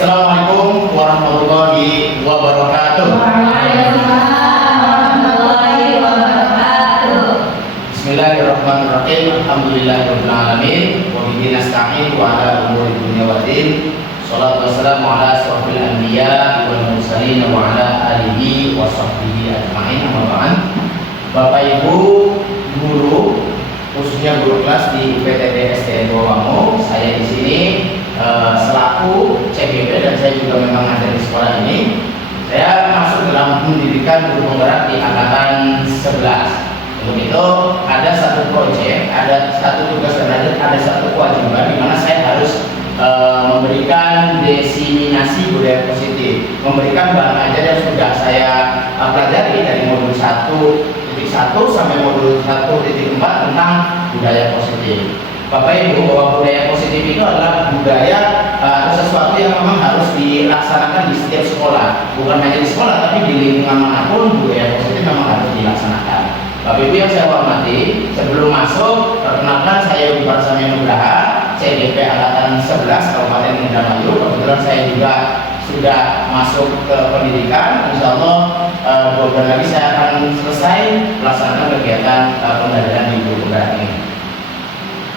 Assalamualaikum warahmatullahi wabarakatuh. Waalaikumsalam warahmatullahi wabarakatuh. Bismillahirrahmanirrahim. Alhamdulillahirabbil alamin. Wa bihi nasta'in wa ala umuri dunya waddin. Shalatu wassalamu ala asyrofil anbiya wal mursalin wa ala alihi wa sahbihi ajma'in. Amma ba'd. Bapak Ibu guru, khususnya guru kelas di UPTD SDN Bawamo, saya di sini selaku CGP dan saya juga memang ada di sekolah ini. Saya masuk dalam pendidikan guru penggerak di angkatan 11. Untuk itu ada satu proyek, ada satu tugas dan ada satu kewajiban di mana saya harus memberikan diseminasi budaya positif, memberikan bahan ajar yang sudah saya pelajari dari modul 1.1 sampai modul 1.4 tentang budaya positif. Bapak Ibu, bahwa budaya positif itu adalah budaya atau sesuatu yang memang harus dilaksanakan di setiap sekolah, bukan hanya di sekolah tapi di lingkungan manapun budaya positif memang harus dilaksanakan. Bapak Ibu yang saya hormati, sebelum masuk perkenalkan saya Yogi Parsami Nugraha, CGP angkatan 11 Kabupaten Indramayu. Kebetulan saya juga sudah masuk ke pendidikan. Insya Allah 2 bulan lagi saya akan selesai melaksanakan kegiatan pembelajaran di guru penggerak ini.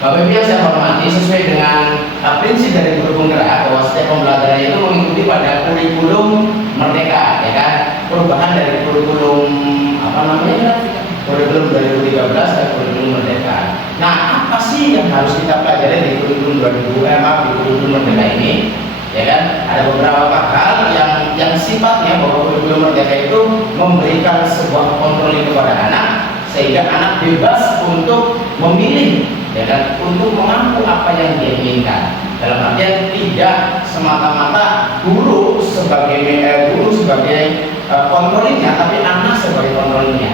Bapak Ibu yang saya hormati, sesuai dengan prinsip dari guru penggerak bahwa setiap pembelajaran itu mengikuti pada kurikulum merdeka, ya kan? Perubahan dari kurikulum kurikulum 2013 ke kurikulum merdeka. Nah, apa sih yang harus kita pelajari di kurikulum di kurikulum merdeka ini? Ya kan? Ada beberapa hal yang sifatnya bahwa kurikulum merdeka itu memberikan sebuah kontrol kepada anak sehingga anak bebas untuk memilih, ya kan, untuk mengampu apa yang dia inginkan. Dalam artian tidak semata-mata guru sebagai kontrolnya, tapi anak sebagai kontrolnya.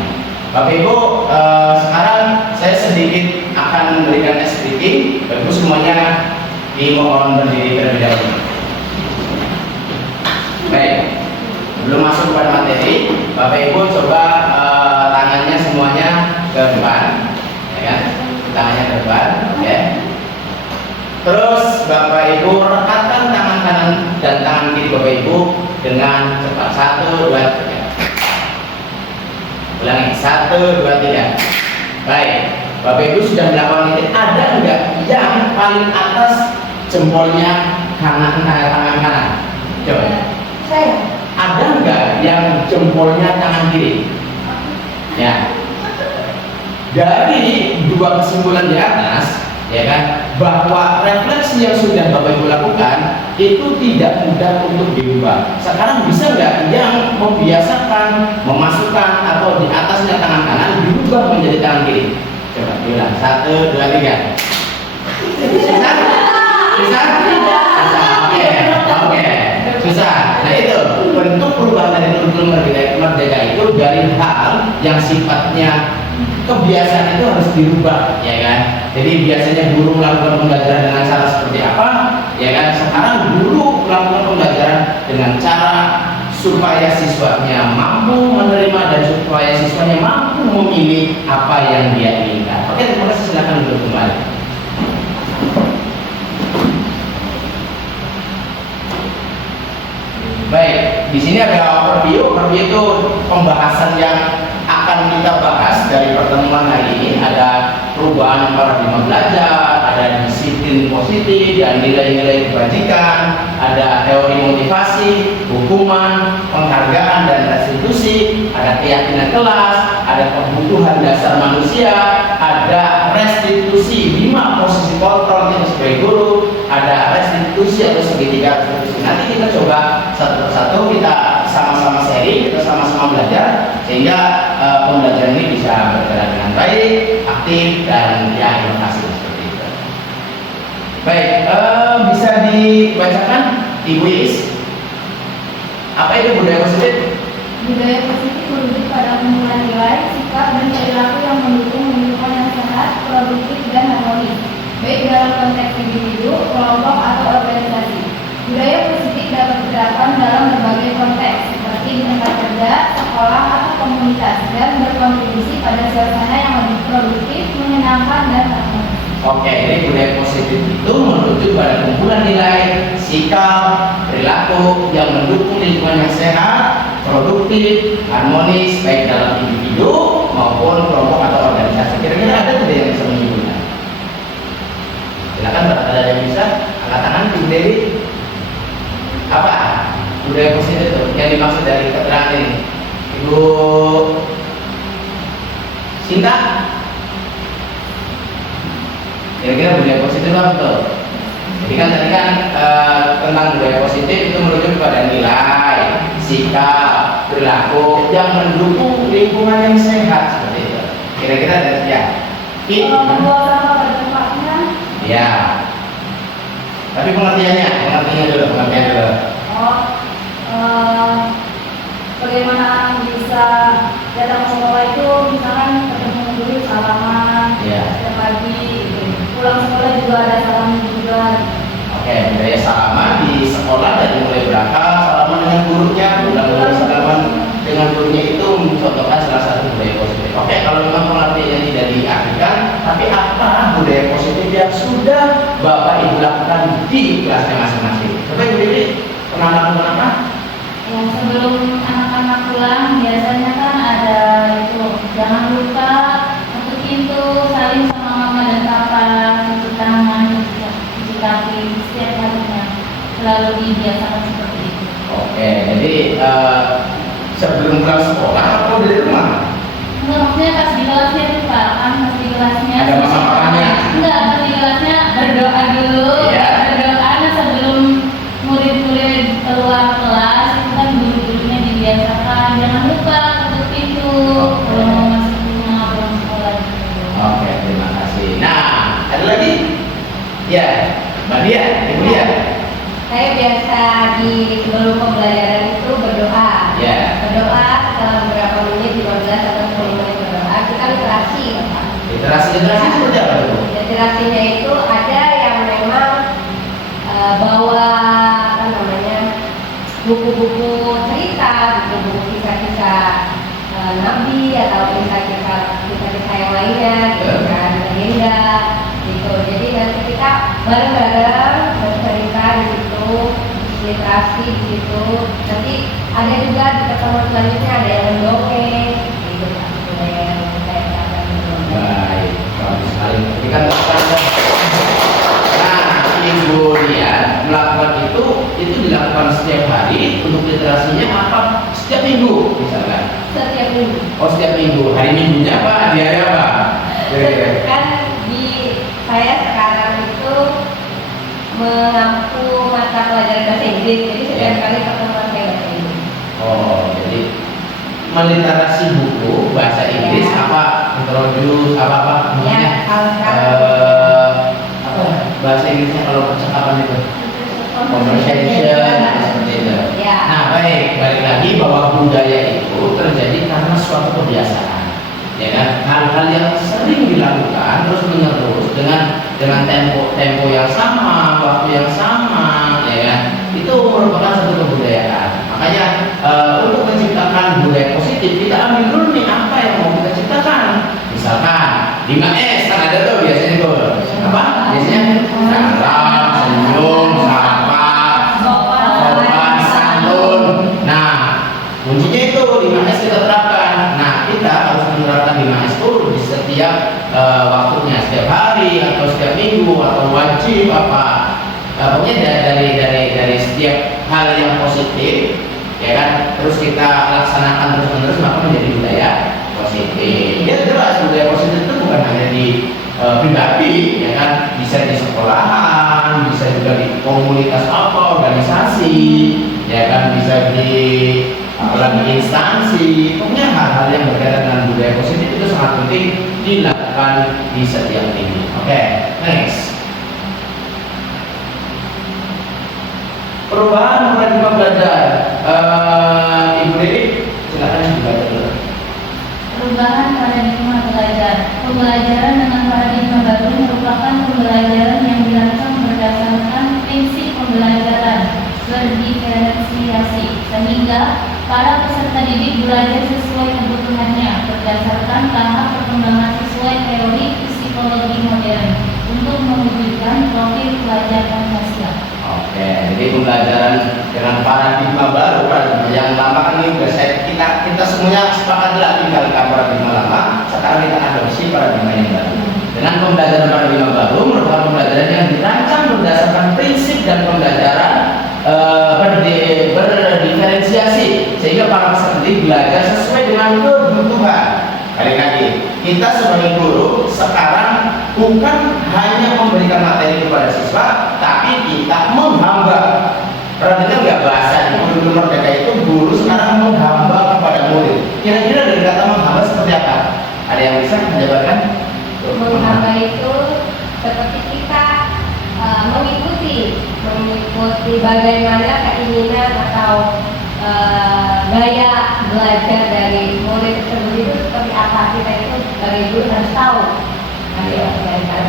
Bapak Ibu, sekarang saya sedikit akan memberikan speaking. Bapak Ibu semuanya dimohon berdiri terlebih dahulu. Baik, belum masuk pada materi, Bapak Ibu coba tangannya semuanya ke depan, ya kan? Tangannya ke depan, ya. Terus Bapak Ibu rekatkan tangan kanan dan tangan kiri Bapak Ibu dengan cepat. 1, 2, 3. Ulangi, 1, 2, 3. Baik, Bapak Ibu sudah melakukan ini. Ada enggak yang paling atas jempolnya tangan kanan? Coba. Saya. Ada enggak yang jempolnya tangan kiri? Ya. Dari 2 kesimpulan di atas, ya kan, bahwa refleksi yang sudah Bapak Ibu lakukan itu tidak mudah untuk diubah. Sekarang bisa nggak yang membiasakan memasukkan atau di atasnya tangan kanan diubah menjadi tangan kiri? Coba diulang. 1, 2, 3. Bisa? Bisa? Oke. Susah. Nah, itu bentuk perubahan dari kurikulum merdeka itu dari hal yang sifatnya kebiasaan itu harus dirubah, ya kan? Jadi biasanya guru melakukan pembelajaran dengan cara seperti apa, ya kan? Sekarang guru melakukan pembelajaran dengan cara supaya siswanya mampu menerima dan supaya siswanya mampu memilih apa yang dia inginkan. Oke, terima kasih, silakan duduk kembali. Baik, di sini ada overview. Overview itu pembahasan yang akan kita bahas dari pertemuan hari ini. Ada perubahan paradigma belajar, ada disiplin positif dan nilai-nilai kebajikan, ada teori motivasi, hukuman, penghargaan dan restitusi, ada keyakinan kelas, ada kebutuhan dasar manusia, ada restitusi 5 posisi kontrol kita sebagai guru, ada restitusi atau segitiga restitusi. Nanti kita coba satu persatu, kita sama-sama sharing, kita sama-sama belajar sehingga pembelajaran ini bisa berjalan dengan baik, aktif dan ya inovasi seperti itu. Baik, bisa dibacakan Ibu Is. Apa itu budaya positif? Budaya positif merujuk pada kumpulan nilai, sikap, dan perilaku yang mendukung lingkungan yang sehat, produktif, dan harmonis, baik dalam konteks individu, kelompok, atau organisasi. Budaya positif dapat diterapkan dalam berbagai konteks, seperti di tempat kerja, sekolah, atau komunitas, dan berkontribusi pada suasana yang lebih produktif, menyenangkan, dan harmonis. Oke, jadi budaya positif itu merujuk pada kumpulan nilai, sikap, perilaku yang mendukung lingkungan yang sehat, produktif, harmonis, baik dalam individu maupun kelompok atau organisasi. Kira-kira ada tidak yang bisa menyebutkan? Silakan, ada yang bisa angkat tangan, Ibu Dewi. Apa budaya positif itu yang dimaksud dari keterangan ini? Ibu Sinta? Kira-kira budaya positif apa tuh? Jadi kan tadi kan tentang budaya positif itu merujuk pada nilai, sikap, perilaku yang mendukung lingkungan yang sehat seperti itu. Kira-kira ada ya? Membuang sampah pada tempatnya. Ya. Tapi pengertian dulu. Bagaimana bisa datang ke sekolah itu, misalkan ketemu dulu salaman, setiap pagi, pulang sekolah juga ada salam juga. Oke, budaya salaman di sekolah dari mulai berangkat salaman dengan gurunya, pulang salaman dengan gurunya itu mencontohkan salah satu budaya positif. Oke, kalau memang pengertiannya tidak diartikan, tapi apa budaya positif yang sudah Bapak Ibu lakukan di kelasnya masing-masing? Coba Ibu Dewi, pernah lakukan apa? Ya, sebelum anak-anak pulang biasanya kan ada itu, jangan lupa untuk pintu saling sama mama dan papa, cuci tangan, cuci kaki setiap harinya, selalu dibiasakan seperti itu. Oke, jadi sebelum pulang sekolah atau dari rumah? Enggak, maksudnya pas di kelasnya itu Pak, kan pas di kelasnya Ada mama-mamanya? Enggak, pas di kelasnya berdoa dulu. Iya. Berdoa sebelum murid-murid keluar kelas, itu kan guru-gurunya dibiasakan jangan lupa tutup pintu kalau mau masuk rumah, pulang sekolah gitu. Oke, terima kasih. Nah, ada lagi? Ya, Mbak Dia, Ibu Dia. Saya biasa di sebelum pembelajaran itu berdoa. Ya. Berdoa setelah beberapa menit, 15 atau 10 menit berdoa, kita literasi ya Pak. Literasi seperti apa itu? Literasinya itu ada yang memang bawa apa namanya buku-buku cerita, buku-buku kisah-kisah nabi atau kisah-kisah yang lainnya, gitu kan, legenda, gitu. Jadi nanti kita bareng-bareng bercerita di situ, literasi di situ. Nanti ada juga di pertemuan selanjutnya ada yang mendongeng, gitu kan, ada yang saya katakan mendongeng. Baik, bagus sekali. Ini kan Ibu lihat melakukan itu dilakukan setiap hari untuk literasinya apa setiap minggu misalkan? Setiap minggu. Oh, setiap minggu. Hari Minggunya apa? Di hari apa? Kan di saya sekarang itu mengampu mata pelajaran bahasa Inggris, jadi setiap kali pertemuan saya bahasa Inggris. Oh, jadi meliterasi buku bahasa Inggris apa? Introduce apa? Ya, kalau apa bahasa Inggrisnya kalau percakapan itu? Conversation seperti itu. Ya. Nah, baik, balik lagi bahwa budaya itu terjadi karena suatu kebiasaan, ya kan? Hal-hal yang sering dilakukan terus menerus dengan tempo yang sama, waktu yang sama, ya kan? Itu merupakan satu kebudayaan. Makanya untuk menciptakan budaya positif kita ambil dulu nih apa yang mau kita ciptakan. Misalkan 5S kan ada tuh biasanya tuh apa? Biasanya salam, senyum, sapa, sopan, santun. Nah, kuncinya itu 5S kita terapkan. Nah, kita harus menerapkan 5S itu di setiap waktunya, setiap hari atau setiap minggu atau wajib apa. Pokoknya dari setiap hal yang positif, ya kan, terus kita laksanakan terus-menerus maka menjadi budaya positif. Ya jelas budaya positif itu bukan hanya di pribadi, ya kan, bisa di sekolahan, bisa juga di komunitas apa, organisasi, ya kan, bisa di apalagi instansi. Pokoknya hal-hal yang berkaitan dengan budaya positif itu sangat penting dilakukan di setiap minggu. Oke, next. Perubahan paradigma belajar. Ibu Dewi, silakan dibaca dulu. Perubahan paradigma belajar. Pembelajaran dengan paradigma baru merupakan pembelajaran yang dirancang berdasarkan prinsip pembelajaran berdiferensiasi, sehingga para peserta didik belajar sesuai kebutuhannya berdasarkan tahap perkembangan sesuai teori psikologi modern. untuk mewujudkan profil pelajar Pancasila. Oke, jadi pembelajaran dengan paradigma baru, paradigma yang lama kan ini udah kita semuanya sepakat lah tinggalkan paradigma lama. Sekarang kita adopsi paradigma yang baru. Dengan pembelajaran paradigma baru merupakan pembelajaran yang dirancang berdasarkan prinsip dan pembelajaran berdiferensiasi sehingga para peserta didik belajar sesuai dengan kebutuhan. Kali lagi, kita sebagai guru sekarang bukan hanya memberikan materi kepada siswa, tapi kita menghamba. Pernah dengar nggak bahasa di kurikulum Merdeka itu guru sekarang menghamba kepada murid? Kira-kira dari kata menghamba seperti apa? Ada yang bisa menjabarkan? Menghamba itu seperti kita mengikuti bagaimana keinginan atau gaya belajar dari murid tersebut itu seperti apa. Kita itu sebagai guru harus tahu.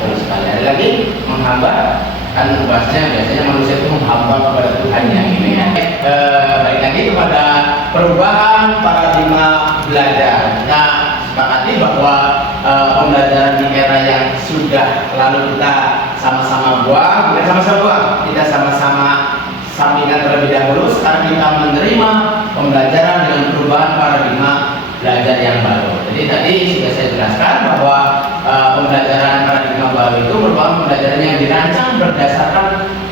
Terus sekali lagi menghamba, kan bahasanya biasanya manusia itu menghamba kepada Tuhan yang ini ya. Balik lagi kepada perubahan paradigma belajar. Nah, sepakati bahwa pembelajaran di era yang sudah lalu kita sama-sama buang, kita sama-sama sampingan terlebih dahulu. Sekarang kita menerima pembelajaran dengan perubahan paradigma belajar yang baru. Jadi tadi sudah saya jelaskan bahwa pembelajaran paradigma baru itu merupakan pembelajaran yang dirancang berdasarkan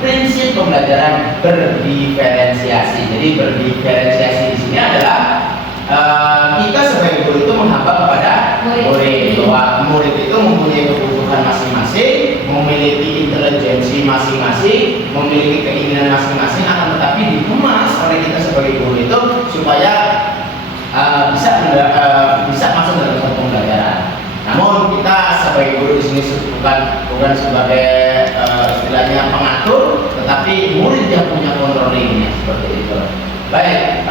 prinsip pembelajaran berdiferensiasi. Jadi berdiferensiasi di sini adalah kita sebagai guru itu menghamba kepada murid, bahwa murid itu mempunyai kebutuhan masing-masing, memiliki intelijensi masing-masing, memiliki keinginan masing-masing, akan tetapi dikemas oleh kita sebagai guru itu supaya bisa masuk dalam satu pembelajaran. Namun kita sebagai guru di sini bukan sebagai istilahnya pengatur, tetapi murid yang punya controllingnya seperti itu. Baik,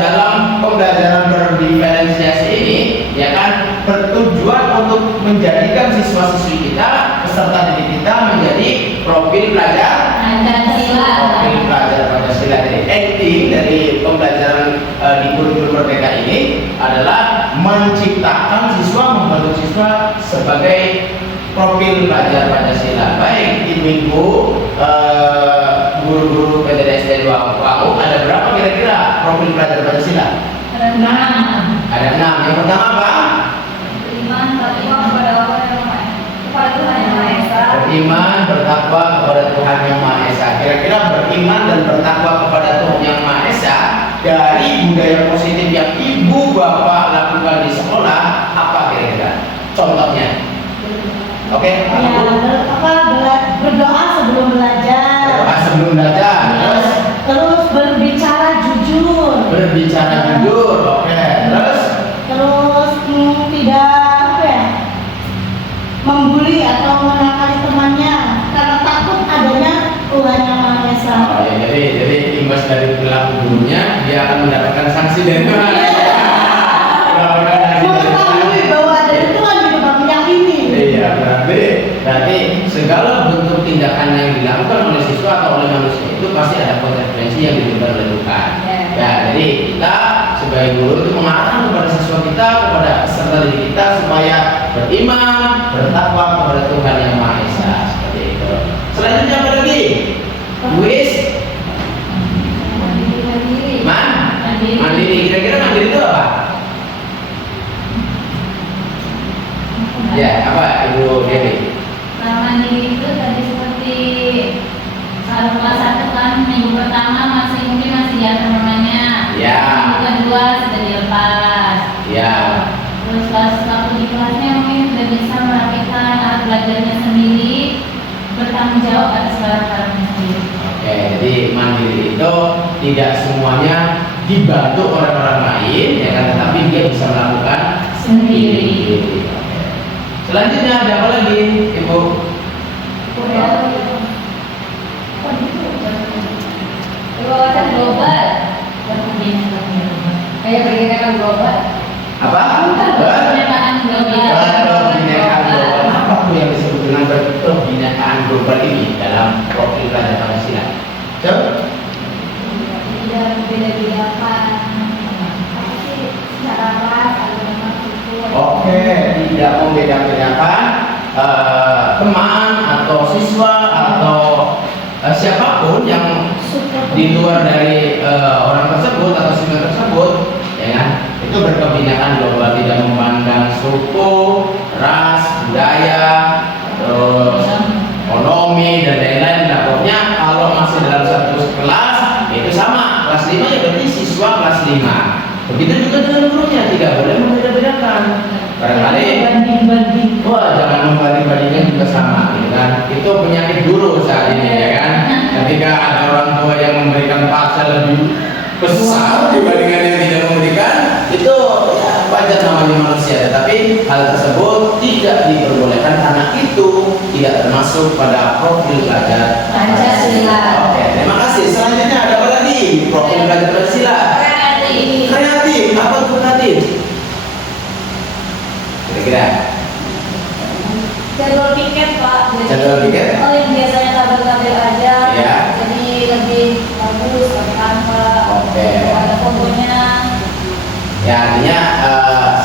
dalam pembelajaran berdiferensiasi ini, ya kan, bertujuan untuk menjadikan siswa-siswi kita, peserta didik kita menjadi profil pelajar Pancasila. Profil pelajar Pancasila. Jadi acting dari pembelajaran di kurikulum Merdeka ini adalah menciptakan siswa, membentuk siswa sebagai profil pelajar Pancasila. Baik, ibu-ibu, guru-guru PTDSD Wangu, ada berapa kira-kira profil pelajar Pancasila? Ada 6. Ada 6. Yang pertama apa? Beriman, bertakwa kepada Tuhan Yang Maha Esa. Beriman, bertakwa kepada Tuhan Yang Maha Esa. Kira-kira beriman dan bertakwa kepada Tuhan Yang Maha Esa dari budaya positif yang ibu bapak lakukan di sekolah, apa kira-kira? Contohnya? Oke, berdoa sebelum belajar. Berdoa sebelum belajar. Terus berbicara jujur. Berbicara jujur. Oke. Terus tidak membuli atau menakali temannya karena takut adanya Tuhan Yang Maha Esa. Oh, ya, jadi imbas dari perilaku gurunya, dia akan mendapatkan sanksi dari Tuhan. Mengetahui bahwa ada Tuhan di depan yang ini. Iya, berarti segala bentuk tindakan yang dilakukan oleh siswa atau oleh manusia itu pasti ada konsekuensi yang diberikan oleh Tuhan. Ya, jadi kita sebagai guru itu mengarahkan kepada siswa kita, kepada peserta didik kita supaya beriman, bertakwa kepada Tuhan Yang Maha Esa, seperti itu. Selanjutnya apa lagi? Wis mandiri. Kira-kira mandiri itu apa? Ya, apa Ibu Dewi? Mandiri itu tadi seperti kalau kelas 1 kan minggu pertama mungkin masih diatur namanya. Ya. Minggu kedua sudah dilepas. Ya. Terus waktu di kelasnya mungkin sudah bisa merapikan alat belajarnya sendiri, bertanggung jawab atas barang-barangnya sendiri. Oke, jadi mandiri itu tidak semuanya dibantu oleh orang lain, ya kan, tetapi dia bisa melakukan Sendiri. Oke. Selanjutnya ada apa lagi, Ibu? Wawasan global. Kayak pendidikan global. Apa? Kebinekaan global. Kebinekaan global. Apa tuh yang disebut dengan kebinekaan global ini dalam profil pelajar Pancasila? Tidak berbeda-bedakan. Secara ras atau Oke, tidak membeda-bedakan teman atau di luar dari orang tersebut atau siswa tersebut, ya kan, itu berkebinekaan global, tidak memandang suku, ras, budaya, terus ekonomi dan lain-lain. Nah, pokoknya kalau masih dalam satu kelas itu sama, kelas 5 ya berarti siswa kelas 5. Begitu juga dengan gurunya, tidak boleh membeda-bedakan. Barangkali banding-banding. wah, jangan membanding-bandingkan juga sama, gitu kan? Itu penyakit guru saat ini, ya kan? Ketika ada orang tua yang memberikan paksa lebih besar dibandingkan yang tidak memberikan, itu ya wajar, namanya manusia. Tetapi hal tersebut tidak diperbolehkan karena itu tidak termasuk pada profil belajar Pancasila. Oke, terima kasih. Selanjutnya ada apa lagi? Profil belajar Pancasila. Kreatif. Apa itu kreatif? Kira-kira? Jadwal piket Pak. Jadi, Jadwal piket? Oh, yang biasanya tabel-tabel aja. Ya. Jadi lebih bagus, pakai Canva. Oke. Ada fotonya. Ya, artinya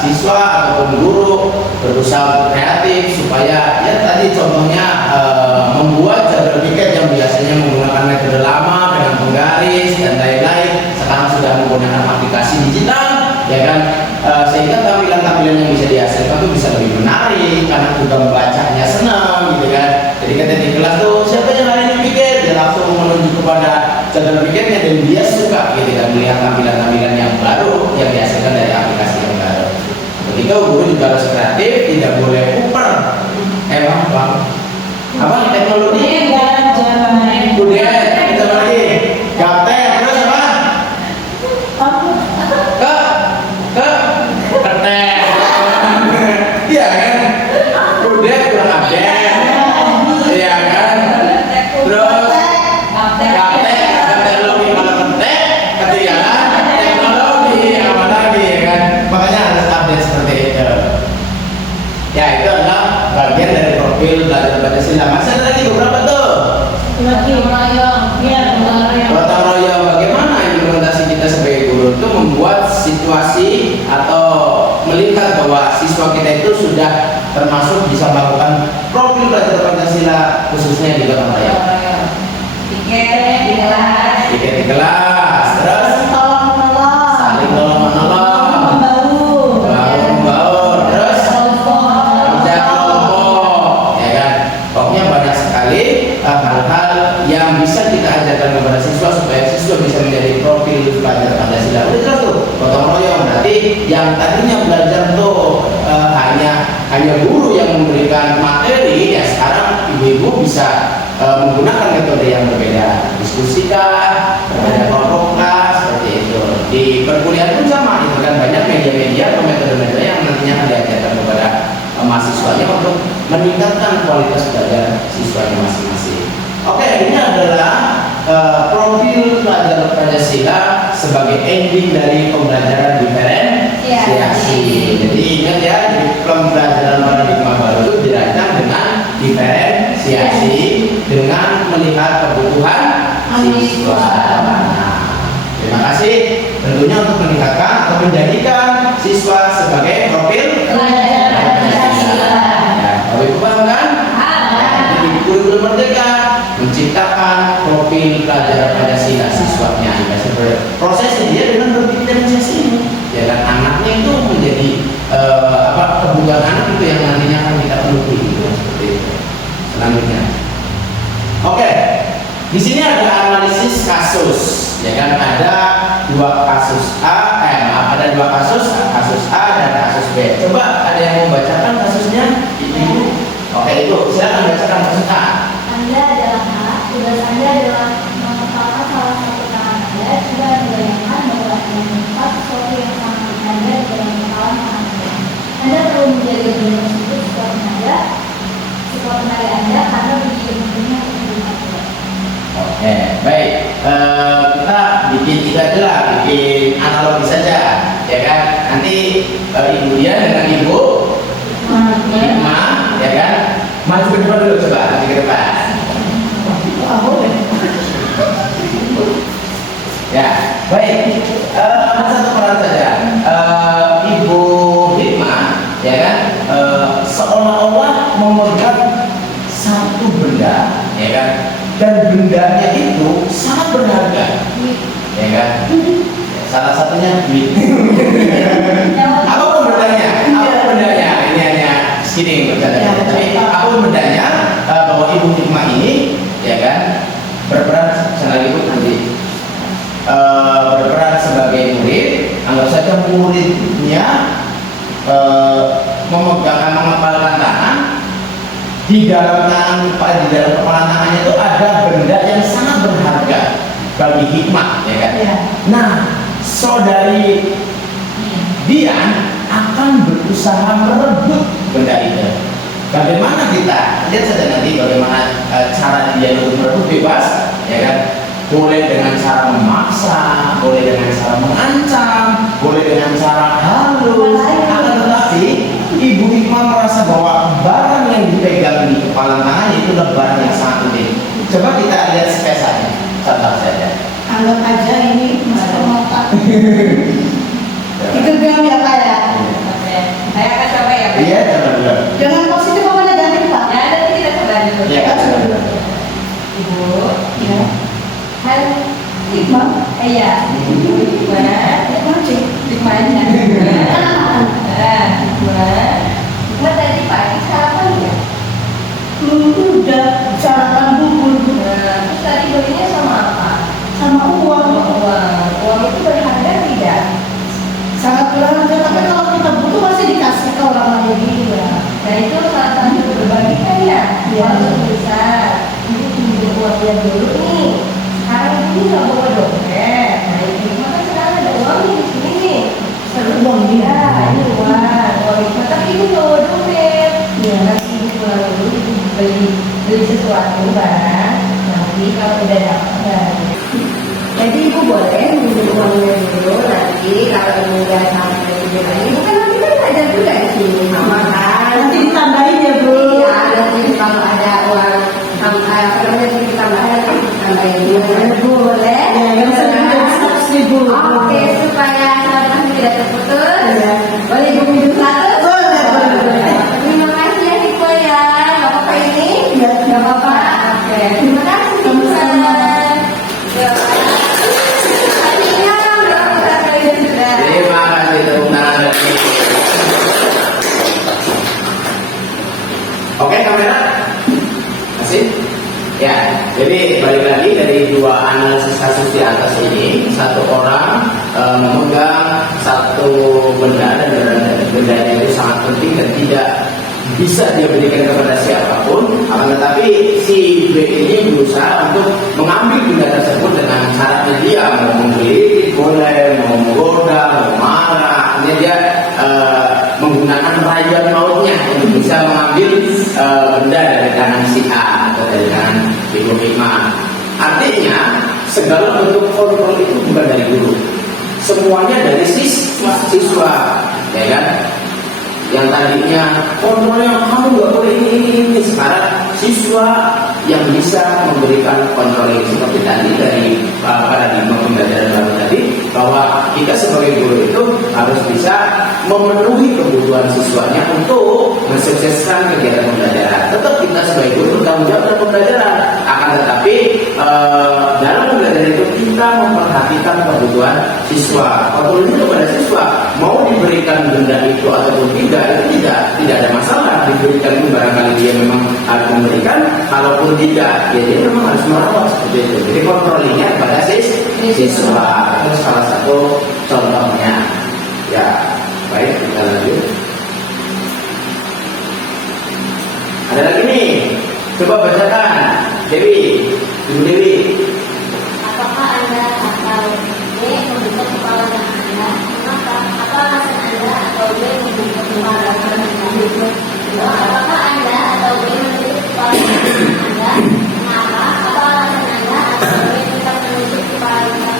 siswa ataupun guru berusaha untuk kreatif supaya ya tadi contohnya membuat jadwal piket yang biasanya menggunakan metode lama dengan penggaris dan lain-lain, sekarang sudah menggunakan aplikasi digital, ya kan, sehingga tampilan-tampilan yang bisa dihasilkan itu bisa lebih menarik, anak juga membacanya senang, gitu kan. Jadi ketika di kelas tuh siapa yang hari ini piket, dia langsung menunjuk kepada jadwal piketnya dan dia suka, gitu kan, melihat tampilan-tampilan yang baru yang dihasilkan dari aplikasi yang baru. Begitu guru juga harus kreatif, tidak boleh kuper. Bang, apa teknologi? Kemudian kita lagi gaptek, terus apa? Ketek. Iya kan? Kemudian kurang update. Iya kan? Terus gaptek, teknologi kalau ketek, ketinggalan teknologi apa lagi, ya kan? Makanya harus update seperti itu. Ya, itu adalah bagian dari profil belajar Pancasila. Masih ada lagi beberapa tuh. Gotong royong. Iya, gotong royong. Gotong royong, bagaimana implementasi kita sebagai guru itu membuat situasi atau melihat bahwa siswa kita itu sudah termasuk bisa melakukan profil belajar Pancasila, khususnya di gotong royong. Piket di kelas. Tiket di kelas, terus saling tolong menolong, membaur, terus kerja kelompok, ya kan. Pokoknya banyak sekali hal-hal yang bisa kita ajarkan kepada siswa supaya siswa bisa menjadi profil belajar Pancasila. Udah jelas tuh, gotong royong. Berarti yang tadinya belajar tuh hanya guru yang memberikan materi, ya sekarang ibu-ibu bisa menggunakan metode yang berbeda, diskusikah, berbeda kelompokah, seperti itu. Di perkuliahan pun sama, itu kan banyak media-media atau metode-metode yang nantinya akan diajarkan kepada mahasiswanya untuk meningkatkan kualitas belajar siswanya masing-masing. Oke, ini adalah profil belajar Pancasila sebagai ending dari pembelajaran diferensiasi. Jadi ingat ya, di pembelajaran paradigma baru itu dirancang dengan diferensiasi, dengan melihat kebutuhan siswa. Terima kasih. Tentunya untuk meningkatkan atau menjadikan siswa sebagai profil Belajar Pancasila. Ya, Bapak Ibu paham kan? Jadi kurikulum merdeka menciptakan profil pelajar Pancasila siswanya. Ya, prosesnya dia dengan berdiferensiasi ini. Ya kan, anaknya itu menjadi kebutuhan anak itu yang nantinya akan kita penuhi, gitu, seperti itu. Selanjutnya, oke, di sini ada analisis kasus, ya kan, ada dua kasus ada dua kasus A dan kasus B. Coba ada yang mau bacakan kasusnya? Ibu. Oke, itu silakan bacakan kasus A. Anda adalah A, tugas Anda adalah mengepalkan salah satu tangan Anda, sudah dibayangkan bahwa Anda menyimpan sesuatu yang sangat Anda di dalam kepala tangan Anda. Anda perlu menjaga benda tersebut sekuat tenaga Anda karena begitu pentingnya untuk Anda. Oke, baik. Kita bikin itu aja lah, bikin analogi saja, ya kan? Nanti Ibu Dian dengan Ibu Hikma, ya kan? Maju ke depan dulu, coba nanti ke depan. Ya, baik. Satu peran saja. Ibu Hikma, ya kan? Seolah-olah memegang satu benda, ya kan? dan bendanya itu sangat berharga, ya kan? Salah satunya duit. Apapun bendanya, ini hanya skimming bercanda. Tapi apapun bendanya, bahwa ibu hikmah ini, ya kan, berperan sekali lagi nanti berperan sebagai murid. Anggap saja muridnya memegang mengepalkan tangan. Di dalam kepalan tangannya itu ada benda yang sangat berharga bagi hikmah, ya kan? Ya. Nah, saudari Dian akan berusaha merebut benda itu. Bagaimana kita lihat saja nanti bagaimana cara dia untuk merebut, bebas, ya kan? Boleh dengan cara memaksa, boleh dengan cara mengancam, boleh dengan cara halus. Akan tetapi ibu hikmah merasa bahwa barang yang dipegang di kepala tangannya itu adalah barang yang sangat penting. Coba kita lihat sketsanya, contoh saja. Anggap aja ini masuk otak. Itu diam ya Kak ya. Oke, saya akan coba ya. Pak. Iya, coba dulu. Jangan positif apa negatif Pak. Ya, nanti kita coba dulu. Iya, kan coba dulu. Ibu, Ya. kan Hikmah. iya, hikmah, hikmahnya. Hikmah tadi pagi sarapan ya? Udah sarapan bubur Terus tadi belinya sama apa? sama uang. Sama uang. Uang itu berharga tidak? Sangat berharga, tapi kalau kita butuh pasti dikasih ke orang lain. Iya. Nah itu salah satu berbagi kan ya? Iya. Kalau bisa, ibu pinjam uangnya dulu nih. Sekarang ini nggak bawa dompet. Nah itu kan sekarang ada uangnya di sini nih. Uang dia. Ya, ini uang itu. Tapi ibu nggak bawa dompet. Iya. Nanti ibu pulang dulu, ibu beli sesuatu barang. Nanti kalau udah dapat, jadi ibu boleh minjem uangnya dulu. Nanti kalau ibu nggak sampai pinjam lagi, ibu kan nanti kan ada juga di sini sama kan. Nanti ditambahin ya Bu. Iya, nanti kalau ada uang sampai apa namanya ditambahin nanti ditambahin. Boleh. Ya, yang sebenarnya 100.000. Oke, supaya saluran tidak terputus. Iya. Boleh ibu minjem satu? Boleh. Terima kasih ya Hikmah ya. Gak apa-apa ini? Iya. Gak apa-apa. Oke. Terima kasih Sama-sama. Ya. Artinya berapa kali sudah? Terima kasih, tepuk tangan lagi. Oke, kamera masih? Ya, jadi balik lagi dari dua analisis kasus di atas ini, satu orang memegang satu benda dan bendanya itu sangat penting dan tidak bisa dia berikan kepada siapapun. Akan tetapi si B ini berusaha untuk mengambil benda tersebut dengan cara dia mau membeli, boleh, mau menggoda, mau marah. Ini dia menggunakan rayuan mautnya untuk bisa mengambil benda dari tangan si A atau dari tangan ibu hikmah. Artinya segala bentuk kontrol itu bukan dari guru, semuanya dari siswa, ya kan? Yang tadinya kontrolnya kamu nggak boleh ini, sekarang siswa yang bisa memberikan kontrol ini. Seperti tadi dari paradigma pembelajaran baru tadi, bahwa kita sebagai guru itu harus bisa memenuhi kebutuhan siswanya untuk mensukseskan kegiatan pembelajaran. Tetap kita sebagai guru bertanggung jawab dalam pembelajaran, akan tetapi dalam pembelajaran itu kita memperhatikan kebutuhan siswa. Kontrol itu kepada siswa, mau diberikan benda itu ataupun tidak, itu tidak ada masalah. Diberikan itu barangkali dia memang harus memberikan, kalaupun tidak, ya dia memang harus merawat seperti itu. Jadi kontrolnya pada siswa. Itu salah satu contohnya. Ya, baik, kita lanjut. Ada lagi nih, coba bacakan, Dewi, Ibu Dewi. Apakah Anda atau B membentuk kepala Anda? Maka apa alasan Anda atau B membentuk kepala Anda? Apakah Anda atau B membentuk kepala Anda? Maka apa alasan Anda atau B tentang membentuk kepala Anda?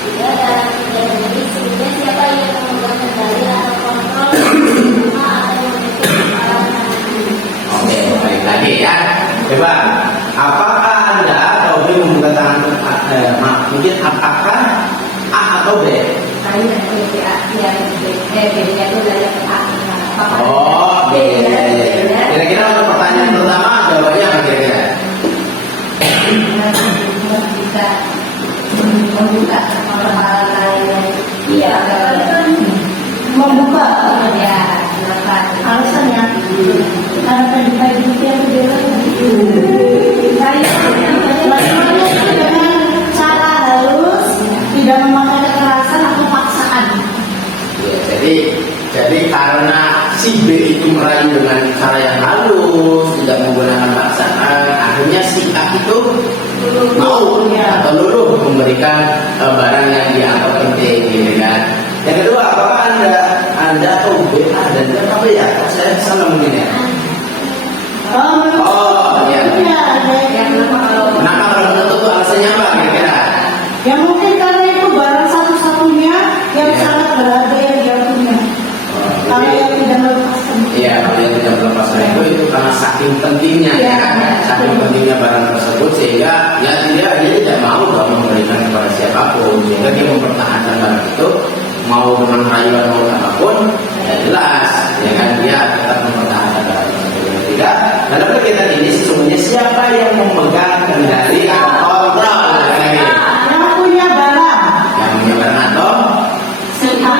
Jika dalam kejadian ini sebutnya siapa yang memegang kendali atau kontrol atau membentuk kepala Anda? Oke, balik lagi ya. Coba, apakah Anda atau B membuka tangan? Mungkin apakah A atau B? Tanya ya B-nya itu dari A. Oh, B. Kira-kira untuk pertanyaan pertama jawabannya apa kira-kira? Lakukannya itu dengan cara halus, tidak memakai kekerasan atau paksaan. Ya, jadi karena si B itu merayu dengan cara yang halus, tidak menggunakan paksaan, akhirnya si A itu mau atau luluh memberikan barang yang dianggap penting, gitu kan. Yang kedua, apakah anda atau B dan apa ya? Saya salah mungkin ya. Oh, iya. Kenapa kalau tertutup alasannya apa kira-kira? Ya mungkin karena itu barang satu-satunya yang sangat berharga yang dia punya. Kalau yang tidak melepaskan. Iya, kalau yang tidak melepaskan itu karena saking pentingnya, Ya. saking pentingnya barang tersebut sehingga ya dia tidak mau memberikan kepada siapapun, sehingga dia mempertahankan barang itu mau dengan rayuan mau apapun, ya jelas, ya kan dia tetap mempertahankan barang tersebut. Tidak, dalam kegiatan ini sesungguhnya siapa yang memegang kendali atau kontrol? Yang punya barang. Yang punya barang atau sisa,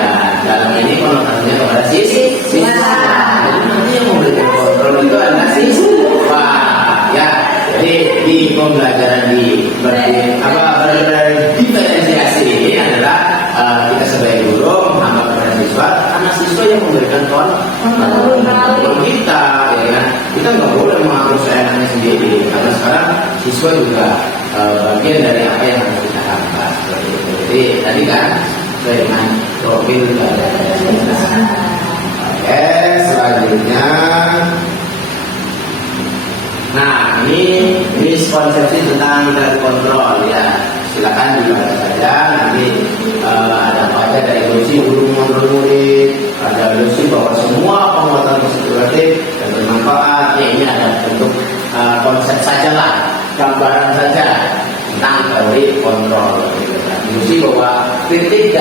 ya. Dalam ini konotasinya kepada sisa. Jadi nanti yang memberikan kontrol itu adalah siswa, ya. Jadi di pembelajaran berdiferensiasi ini adalah kita sebagai guru menghamba kepada siswa, karena siswa yang memberikan kontrol kita, ya kan. Kita nggak boleh mengatur seenaknya sendiri, karena sekarang siswa juga bagian dari apa yang harus kita hamba seperti itu. Jadi tadi kan sesuai dengan profil dari. Oke, selanjutnya. Nah, ini konsepsi tentang self control ya. Silakan dibaca saja. Nanti ada apa aja dari ilusi murid, ada ilusi bahwa semua penguatan konsentratif dan bermanfaat. Ya, ini ada bentuk konsep sajalah, gambaran saja tentang teori kontrol. Ilusi bahwa kritik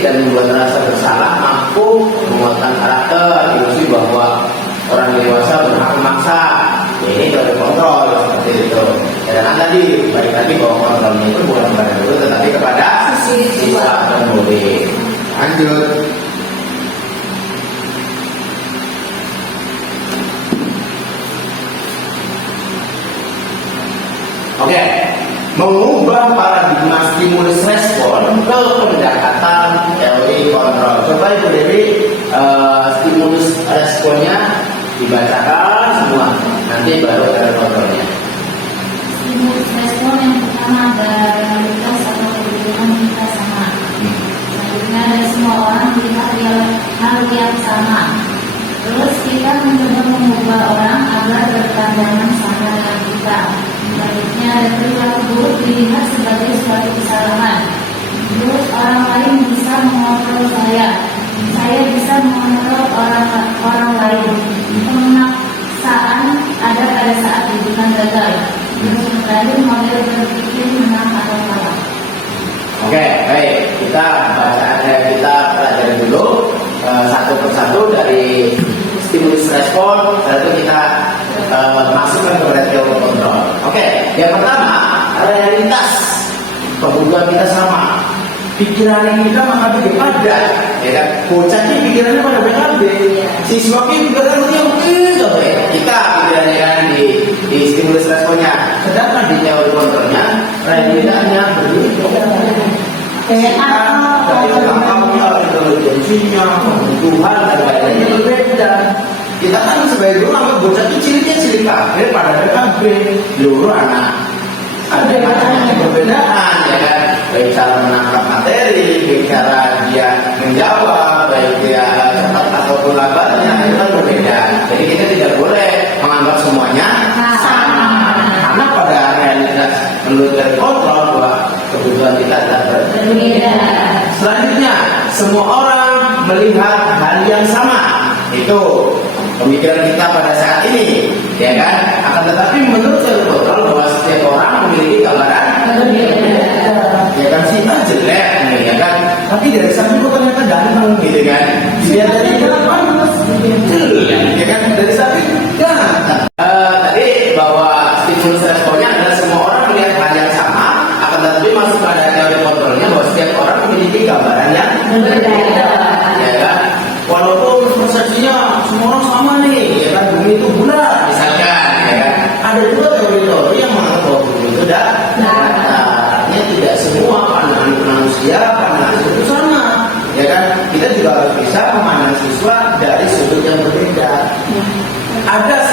dan membuat rasa bersalah mampu menguatkan karakter. Ilusi bahwa orang dewasa berhak memaksa, ya ini teori kontrol seperti itu. Dan tadi balik lagi bahwa kontrolnya itu bukan kepada guru tetapi kepada siswa dan murid. Lanjut. Oke, mengubah paradigma stimulus respon ke pendekatan teori kontrol. Coba Ibu Dewi stimulus responnya dibacakan semua, nanti baru teori kontrolnya. Stimulus respon yang pertama ada realitas atau kebutuhan kita sama. Selanjutnya ada semua orang melihat hal yang sama. Terus kita mencoba mengubah orang agar berpandangan sama dengan kita. Selanjutnya ada perilaku buruk dilihat sebagai suatu kesalahan. Terus orang lain bisa mengontrol saya bisa mengontrol orang lain. Pemaksaan ada pada saat hubungan gagal. Terus yang terakhir model berpikir menang atau kalah. Oke, baik. Kita pelajari dulu satu persatu dari stimulus respon, lalu kita masukkan kepada teori kontrol. Oke, yang pertama realitas kebutuhan kita sama. Pikiran kita maka ada, ya kan? Bocah ini pikirannya pada BKB, siswa ini pikirannya kita pikirannya kan di stimulus responnya. Sedangkan di teori kontrolnya realitanya berbeda. Dari belakangnya, intelijensinya, kebutuhan dan lain-lainnya berbeda. Kita kan sebagai guru sama bocah kecilnya cilik kafir pada BKB, dulu anak. Ada perbedaan, ya kan? Baik cara menangkap materi, baik cara dia menjawab, baik dia cepat ataupun lambatnya itu kan berbeda. Jadi kita tidak boleh menganggap semuanya sama. Karena pada realitas menurut dari kontrol bahwa kebutuhan kita adalah berbeda. Selanjutnya, semua orang melihat hal yang sama. Itu pemikiran kita pada saat ini, ya kan? Akan tetapi menurut teori kontrol bahwa setiap orang memiliki gambaran berbeda. Ya kan sih jelek, ya kan? Tapi dari samping kok ternyata ganteng, gitu kan? Dilihat dari depan jelek, ya kan? Dari samping ganteng. Tadi bahwa stimulus responnya adalah semua orang melihat hal yang sama, akan tetapi masuk pada teori kontrolnya bahwa setiap orang memiliki gambaran yang berbeda, ya kan? Walaupun persepsinya semua orang sama nih, ya kan? Bumi itu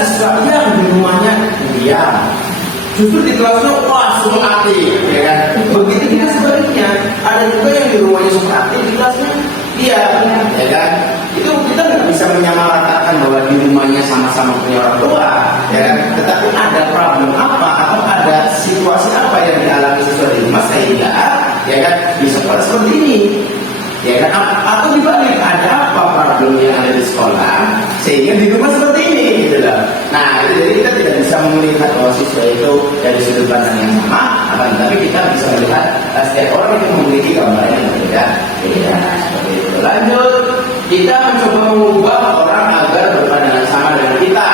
siswanya di rumahnya diam, justru di kelasnya wah semua aktif, ya kan? Begitu juga sebaliknya, ada juga yang di rumahnya super aktif, di kelasnya diam, ya kan? Itu kita nggak bisa menyamaratakan bahwa di rumahnya sama-sama punya orang tua, ya kan? Tetapi ada problem apa atau ada situasi apa yang dialami siswa di rumah sehingga, ya kan, bisa seperti ini. Ya kan, atau dibalik ada apa problem yang ada di sekolah sehingga di rumah seperti ini gitu loh. Nah, jadi kita tidak bisa melihat bahwa siswa itu dari sudut pandang yang sama, akan tetapi kita bisa melihat setiap orang itu memiliki gambaran yang berbeda. Ya, seperti itu. Lanjut, kita mencoba mengubah orang agar berpandangan sama dengan kita,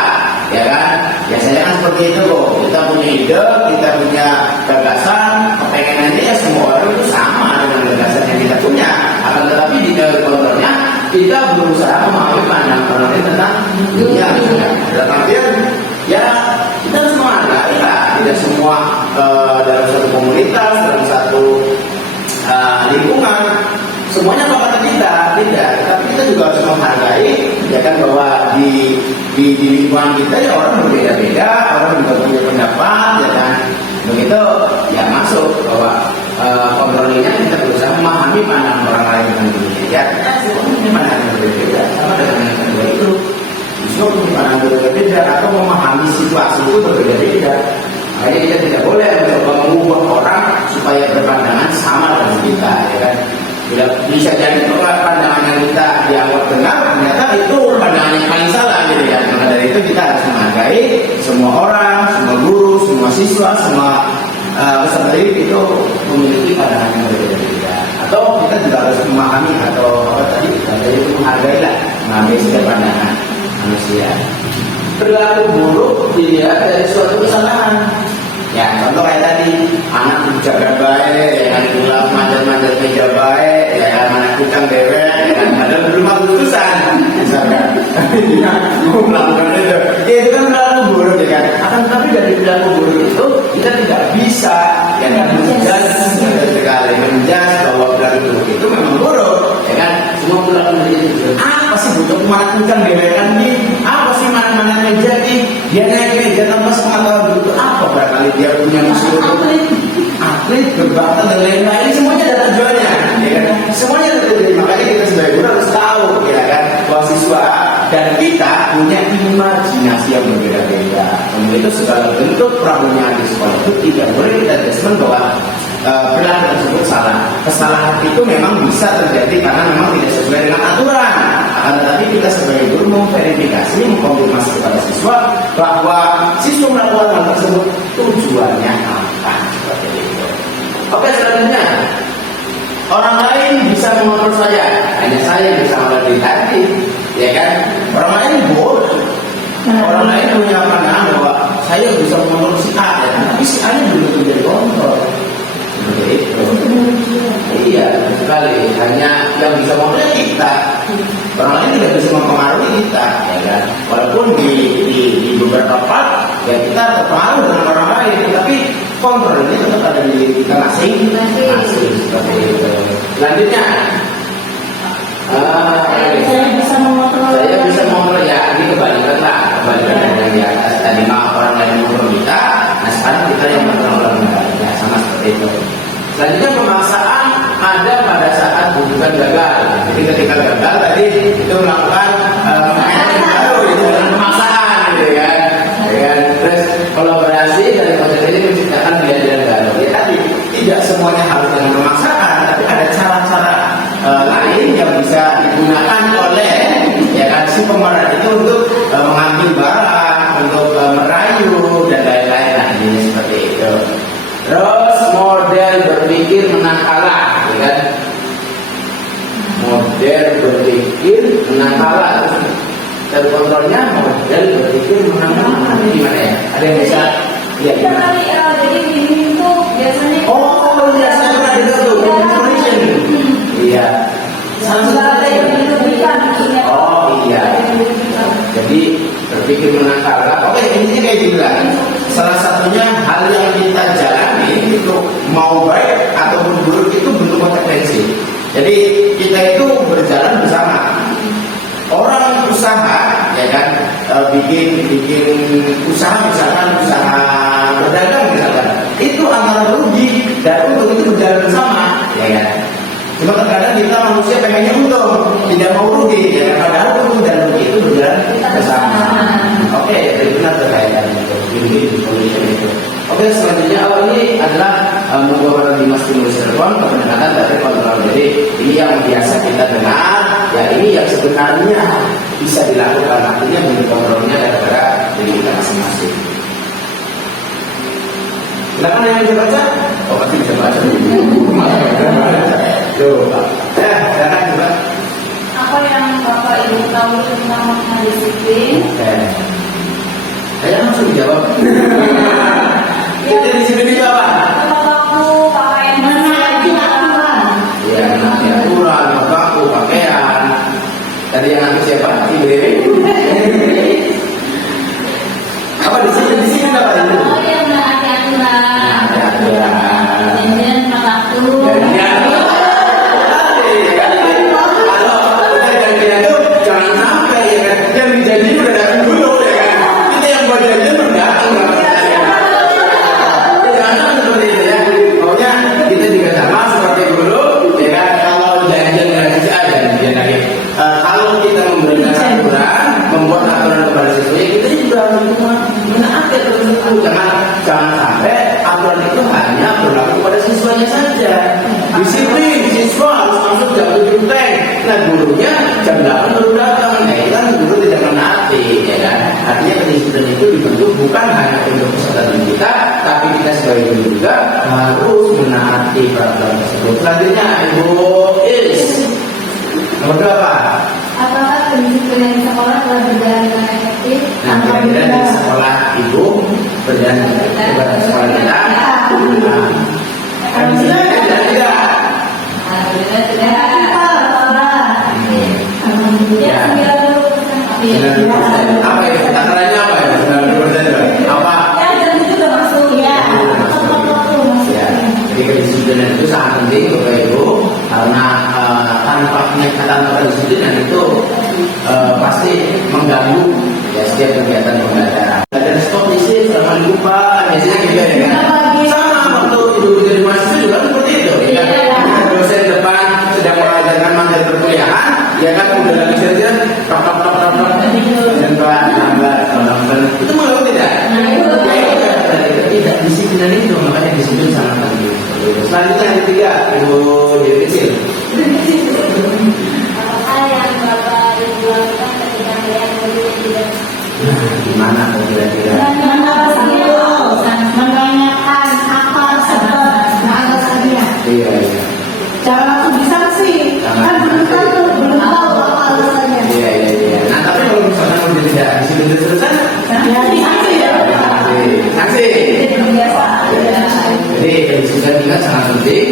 ya kan? Biasanya kan seperti itu kok. Kita punya ide, kita punya gagasan, kepengenannya ya semua orang itu sama dengan gagasan yang kita punya. Akan tetapi di dalam kontrolnya kita berusaha memahami pandangan orang lain tentang dunia. Dalam artian ya kita harus menghargai lah. Tidak semua dalam satu komunitas, dalam satu lingkungan semuanya apa kata kita, tidak. Tapi kita juga harus menghargai, ya kan, bahwa di lingkungan kita ya orang berbeda-beda, orang juga punya pendapat, ya kan. Begitu ya masuk bahwa kontrolnya kita berusaha memahami pandangan orang lain dengan dunia. Ya kita semua punya pandangan yang berbeda, sama dengan yang kedua itu. Semua punya pandangan berbeda atau memahami situasi itu berbeda-beda. Makanya kita tidak boleh mencoba mengubah orang supaya berpandangan sama dengan kita, ya kan. Bila bisa jadi pandangan yang kita dianggap benar, ternyata itu pandangan yang paling salah, gitu ya. Maka dari itu kita harus menghargai semua orang, semua guru, semua siswa, semua peserta didik itu memiliki pandangan yang berbeda-beda. Atau kita juga harus memahami atau apa tadi itu menghargai lah, menghargai setiap pandangan manusia. Perilaku buruk dilihat dari suatu kesalahan. Ya, contoh kayak tadi, anak jaga baik, yang pulang manjat-manjat meja baik, ya anak tukang dewek, ya kan, ada belum Agustusan, misalkan, ya, melakukan itu, ya itu kan perilaku buruk, ya kan. Akan tetapi dari perilaku buruk itu kita tidak bisa, ya kan, menjas sekali, menjas bahwa perilaku buruk itu memang buruk, ya kan. Semua perilaku itu apa sih butuh mana tukang dewek kan nih, apa sih mana meja nih, dia naik meja tanpa sepengetahuan butuh apa barangkali dia punya musuh atlet berbakat dan lain-lain, semuanya ada tujuannya, ya kan? Semuanya ada tujuannya. Makanya kita sebagai guru harus tahu, ya kan, bahwa siswa dan kita punya imajinasi yang berbeda-beda. Kemudian itu segala bentuk problem yang ada di sekolah itu tidak boleh kita judgement bahwa perilaku tersebut salah. Kesalahan itu memang bisa terjadi karena memang tidak sesuai dengan aturan. Akan tetapi kita sebagai guru memverifikasi, mengkonfirmasi kepada siswa bahwa siswa melakukan hal tersebut tujuannya apa. Seperti itu. Oke, selanjutnya orang lain bisa mengontrol saya, hanya saya yang bisa mengontrol tadi, ya kan? Orang lain boleh. Orang lain punya pandangan bahwa saya bisa mengontrol si A, ya kan? Tapi si A nya belum menjadi kontrol. Seperti itu. Iya, sekali. Hanya yang bisa mengontrol kita. Orang lain tidak bisa mempengaruhi kita, ya kan? Walaupun di beberapa part ya kita terpengaruh dengan orang lain, tapi kontrolnya tetap ada di kita masing-masing. Seperti itu. Selanjutnya, Saya bisa mengontrol. saya bisa mengontrol, ya. Ini kebalikan dengan di atas. Tadi orang lain mengontrol kita, nah sekarang kita yang mengontrol orang lain. Ya, sama seperti itu. Selanjutnya, pemaksaan ada pada saat hubungan gagal. Jadi ketika gagal tadi itu melakukan yang baru, itu dengan pemaksaan, gitu kan. Terus kolaborasi dari konsep ini menciptakan pembelajaran baru. Ya tadi tidak semuanya harus dengan pemaksaan, tapi ada cara-cara lain yang bisa digunakan oleh, ya kan, si pemeran itu untuk mengambil barang, untuk merayu dan lain-lain. Nah, ini seperti itu. Terus model berpikir menang kalah, ya kan? Model berpikir menang kalah. Terkontrolnya model berpikir menang kalah. Ini gimana ya? Ada yang bisa? Iya. Kita kali jadi ini tuh biasanya. Oh iya, saya pernah dengar tuh. Information. Iya. Oh iya. Jadi berpikir menang kalah. Oke, intinya kayak gini lah. Salah satunya hal yang kita jalani itu mau baik ataupun buruk itu bentuk konsekuensi. Jadi kita itu berjalan bersama. Orang usaha, ya kan, bikin usaha, misalkan usaha berdagang misalkan, itu antara rugi dan untung itu berjalan bersama, ya kan? Cuma terkadang kita manusia pengennya untung, tidak mau rugi, ya kan? Padahal untung dan rugi itu berjalan bersama. Oke, jadi benar terkaitan itu, itu. Oke, selanjutnya ini adalah menggambarkan Dimas Timur Cirebon, pendekatan dari kontrol. Jadi ini yang biasa kita dengar, ya ini yang sebenarnya bisa dilakukan, artinya bentuk kontrolnya daripada diri kita masing-masing. Silakan yang bisa baca? Oh, pasti bisa baca. Coba. Silakan coba. Apa yang Bapak Ibu tahu tentang makna disiplin? Saya langsung dijawab. Jadi disiplin itu apa? Kalau pakaian Menaati aturan. Ya, nanti aturan, berlaku, pakaian. Tadi yang aku siapa? Ibu. Apa disiplin apa itu? Oh, yang menaati aturan. Janjian tepat waktu. Kalau udah janjian itu jangan sampai ya kan, yang dijanji udah datang dulu ya kan. Kita yang buat janjian belum datang. Jangan sampai seperti itu ya. Pokoknya kita juga sama seperti dulu ya kan. Kalau janjian nggak bisa janjian lagi. Kalau kita memberikan aturan, membuat aturan kepada siswa, kita juga harus menaati aturan itu. Jangan sampai aturan itu hanya berlaku pada siswanya saja. Disiplin, siswa harus masuk jam 7 teng. Nah gurunya jam 8 baru datang. Nah itu kan guru tidak menaati, ya kan? Artinya kedisiplinan itu dibentuk bukan hanya untuk kesadaran kita, tapi kita sebagai guru juga harus menaati peraturan tersebut. Selanjutnya Ibu Iris. Nomor 2 apa? Apakah kedisiplinan di sekolah telah berjalan dengan efektif? Nah, kira-kira di sekolah Ibu berjalan kepada sekolah kita. Kedisiplinan tidak. Alhamdulillah tidak. Ya. 90%. Apa itu? Takarannya apa ya? 90% apa? Ya. Jadi kedisiplinan itu sangat penting Bapak Ibu, karena tanpa peningkatan kedisiplinan itu pasti mengganggu ya setiap kegiatan pembelajaran. Dan stop di sini selama lupa biasanya gitu ya kan. Sama waktu ibu jadi mahasiswa juga seperti itu ya kan. Dosen depan sedang mengajarkan materi perkuliahan, ya kan udah lagi serius, dan pelan itu mengganggu tidak? Tidak disiplinan itu, makanya disiplin sangat penting. Selanjutnya yang ketiga, Ibu Dewi Kecil. Apakah yang Bapak Ibu lakukan ketika melihat mobil yang tidak Gimana kira-kira? Menanyakan apa sebab alasannya. Iya. Jangan langsung disanksi. Kan belum tahu apa alasannya. Iya. Nah tapi kalau misalnya udah tidak disiplin selesai, Ya disanksi ya. sanksi. Jadi kedisiplinan kita sangat penting.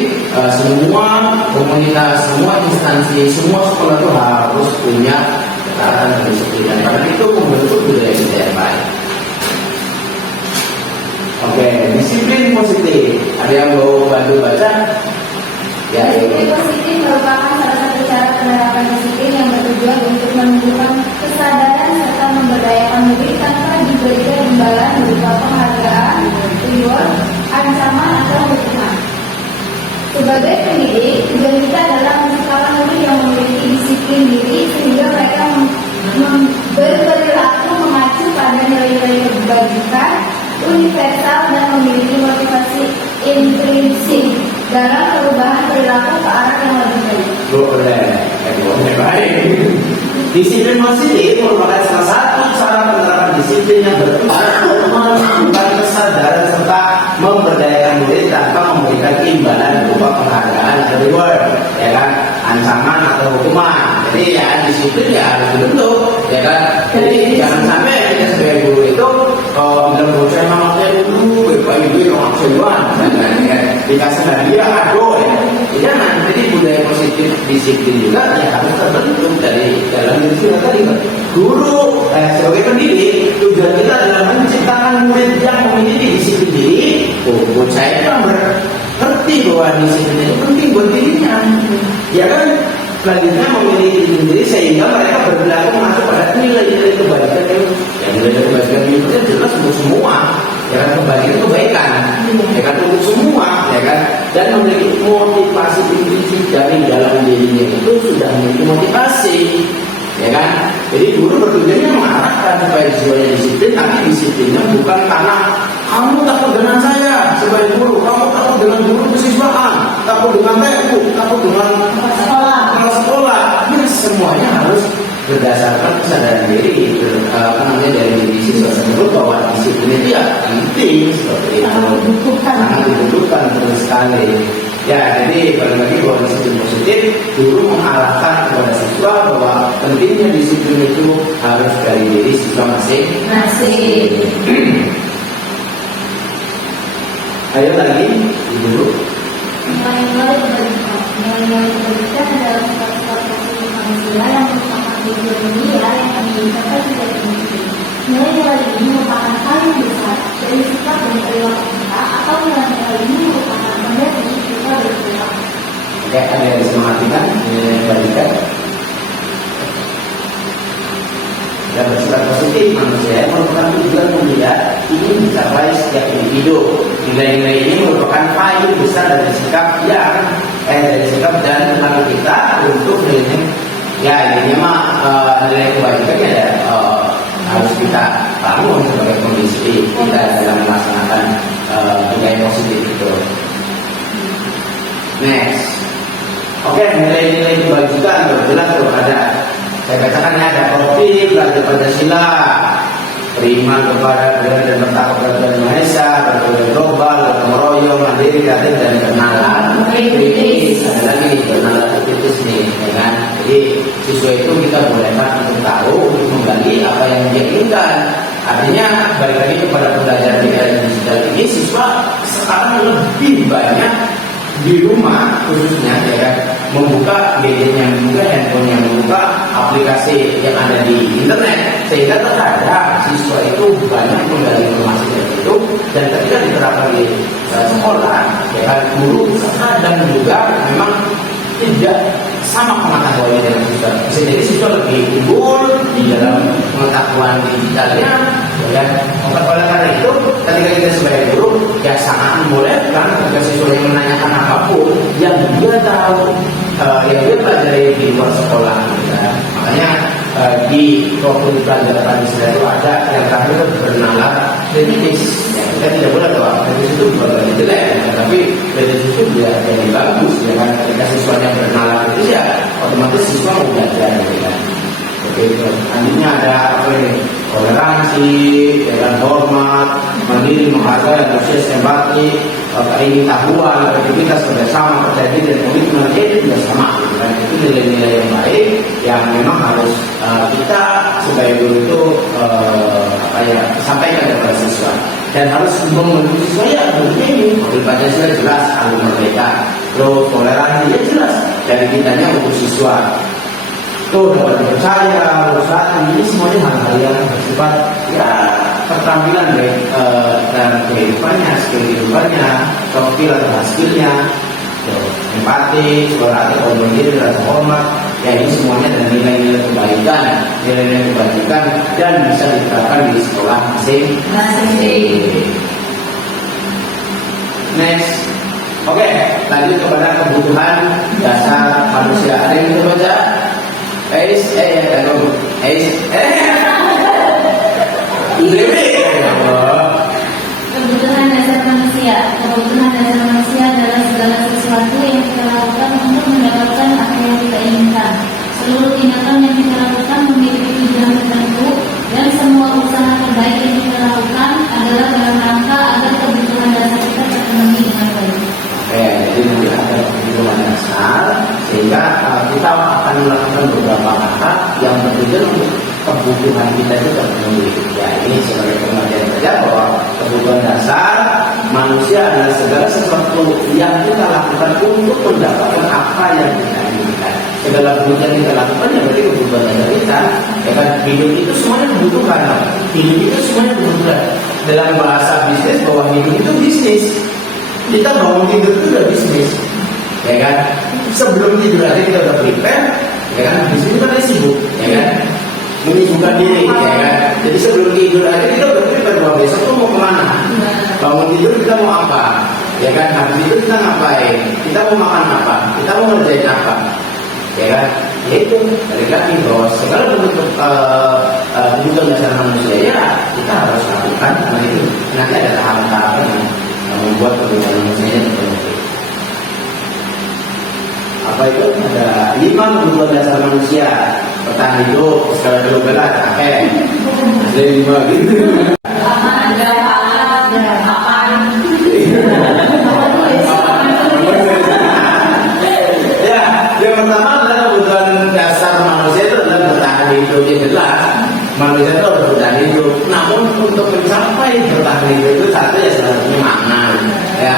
Semua komunitas, semua instansi, semua sekolah itu harus punya tataran kedisiplinan. Karena itu membentuk budaya kita yang baik. Oke, disiplin positif. Ada yang mau bantu baca? Ya, Disiplin positif merupakan salah satu cara penerapan disiplin yang bertujuan untuk menunjukkan kesadaran serta memberdayakan diri tanpa diberikan imbalan berupa penghargaan, reward, ancaman atau hukuman. Sebagai pendidik, tujuan kita adalah menciptakan murid yang memiliki disiplin diri sehingga mereka berperilaku mengacu pada nilai-nilai kebajikan, universal dan memiliki motivasi intrinsik dalam perubahan perilaku ke arah yang lebih baik. boleh baik. Disiplin positif merupakan salah satu cara penerapan disiplin yang bertujuan untuk menunjukkan kesadaran serta memberdayakan murid tanpa memberikan imbalan berupa penghargaan atau reward, ya kan, ancaman atau hukuman. Jadi ya disiplin ya harus dibentuk, ya kan. Jadi jangan sampai kita sebagai guru itu bilang bocah makanya dulu, ibu orang seluan, dikasih hadiah aduh ya. Jangan. Jadi budaya positif disiplin juga ya harus terbentuk dari dalam diri kita tadi. Guru sebagai pendidik tujuan kita adalah menciptakan murid yang memiliki disiplin diri. Bocah itu kan ngerti bahwa disiplin itu penting buat dirinya, ya kan. selanjutnya memiliki sendiri sehingga mereka berperilaku mengacu pada nilai-nilai kebaikan yang nilai kebaikan itu jelas untuk semua, ya kan, kebaikan, ya kan, untuk semua, ya kan, dan memiliki motivasi intrinsik dari dalam dirinya itu sudah memiliki motivasi, ya kan. Jadi guru bertujuannya mengarahkan supaya siswanya disiplin, tapi disiplinnya bukan karena kamu takut dengan saya sebagai guru, kamu takut dengan guru kesiswaan, takut dengan TU, takut dengan kepala sekolah. Ini semuanya harus berdasarkan kesadaran diri, dari diri siswa tersebut bahwa disiplin itu ya penting seperti itu, sangat dibutuhkan terus sekali. Ya, jadi balik lagi bahwa disiplin positif, guru mengarahkan kepada siswa bahwa pentingnya disiplin itu harus dari diri siswa masing-masing. Ayo lagi, guru. Nilai-nilai kebajikan adalah sifat-sifat positif manusia yang merupakan tujuan mulia yang kami capai tidak dimiliki. Nilai-nilai ini merupakan hal yang besar dari sikap dan perilaku kita, atau nilai-nilai ini merupakan fondasi kita berperilaku. Oke, ada yang disemangatkan nilai kebajikan. Dan bersifat positif manusia yang merupakan tujuan mulia ingin dicapai setiap individu. Nilai-nilai ini merupakan payung besar dari sikap dan perilaku kita untuk nilai. Ya, ini mah nilai kebajikannya ya harus kita bangun sebagai kondisi kita dalam melaksanakan nilai positif itu. Next, oke, nilai-nilai kebajikan jelas tuh ada. Saya katakan ada profil belajar Pancasila, beriman kepada Tuhan dan bertakwa kepada Tuhan Maha Esa, bertanggung global, gotong royong, mandiri, kreatif, dan kenalan kritis. Ada lagi kenalan kritis nih, ya kan? Jadi siswa itu kita bolehkan untuk tahu, untuk menggali apa yang dia inginkan. Artinya balik lagi kepada pembelajaran digital ini, siswa sekarang lebih banyak di rumah khususnya, ya kan, membuka gadgetnya, membuka handphonenya, membuka aplikasi yang ada di internet, sehingga terkadang siswa itu banyak menggali informasi dari itu, dan ketika diterapkan di sekolah, ya kan, guru terkadang juga memang tidak sama pengetahuannya dengan siswa. Bisa jadi siswa lebih unggul di dalam pengetahuan digitalnya, ya kan. Oleh karena itu, ketika kita sebagai guru ya sangat membolehkan ketika siswa yang menanyakan apapun yang dia tahu, yang dia pelajari di luar sekolah, ya. Makanya di waktu pelajaran Pancasila itu ada yang terakhir bernalar kritis. Ya, kita tidak boleh bahwa kritis itu bukan jelek, ya, tapi kritis itu dia jadi bagus, ya kan. Ketika siswanya bernalar kritis ya otomatis siswa mau belajar, ya kan. Oke, selanjutnya ada apa ini? Toleransi, ya kan, hormat, mandiri, menghargai, antusias, empati, keingin-tahuan, kreativitas, kerjasama, percaya diri, dan komitmen itu juga sama, gitu kan. Itu nilai-nilai yang baik yang memang harus kita sebagai guru itu sampaikan kepada siswa, dan harus membantu siswa ya begini. Mobil Pancasila jelas, alur merdeka, terus toleransi ya jelas dari kitanya untuk siswa. Tuh dapat dipercaya, usaha ini semuanya hal-hal yang bersifat ya keterampilan baik dalam kehidupannya, skill kehidupannya, soft skill atau hard skillnya, empati, toleransi, mandiri, rasa hormat. Ya ini semuanya adalah nilai-nilai kebaikan, nilai-nilai kebajikan, dan bisa diterapkan di sekolah masing-masing. Next, oke, lanjut kepada kebutuhan dasar manusia. Ada yang bisa baca? Kebutuhan dasar manusia. Kebutuhan dasar manusia adalah segala sesuatu yang kita lakukan untuk mendapatkan apa yang kita inginkan. Seluruh tindakan yang kita lakukan memiliki tujuan tertentu, dan semua usaha terbaik yang kita lakukan adalah dalam rangka agar kebutuhan dasar kita terpenuhi dengan baik. Jadi nanti ada kebutuhan dasar sehingga kita akan melakukan beberapa hal yang bertujuan untuk kebutuhan kita itu terpenuhi. Ya ini sebagai pengertian saja bahwa kebutuhan dasar manusia adalah segala sesuatu yang kita lakukan untuk mendapatkan apa yang kita inginkan. Segala kebutuhan yang kita lakukan ya berarti kebutuhan dasar kita. Ya kan, hidup itu semuanya kebutuhan. Hidup itu semuanya kebutuhan. Dalam bahasa bisnis bahwa hidup itu bisnis. Kita bangun tidur itu udah bisnis, ya kan? Sebelum tidur aja kita udah prepare, ya kan? Di sini kan sibuk, ya kan? Menyibukkan diri, ya kan? Jadi sebelum tidur aja kita udah prepare bahwa besok tuh mau kemana? Bangun tidur kita mau apa? Ya kan? Habis itu kita ngapain? Kita mau makan apa? Kita mau ngerjain apa? Ya kan? Ya itu balik lagi bahwa segala bentuk kebutuhan dasar manusia ya kita harus lakukan karena itu nanti ada tahapan-tahapan yang membuat kebutuhan manusia terpenuhi. Apa itu? Ada 5 kebutuhan dasar manusia: bertahan hidup, skala global, ada 5 gitu. Ya, yang pertama adalah kebutuhan dasar manusia itu adalah bertahan hidup. Ya jelas, manusia itu harus bertahan hidup. Namun untuk mencapai bertahan hidup itu satu ya salah satunya makan. Ya,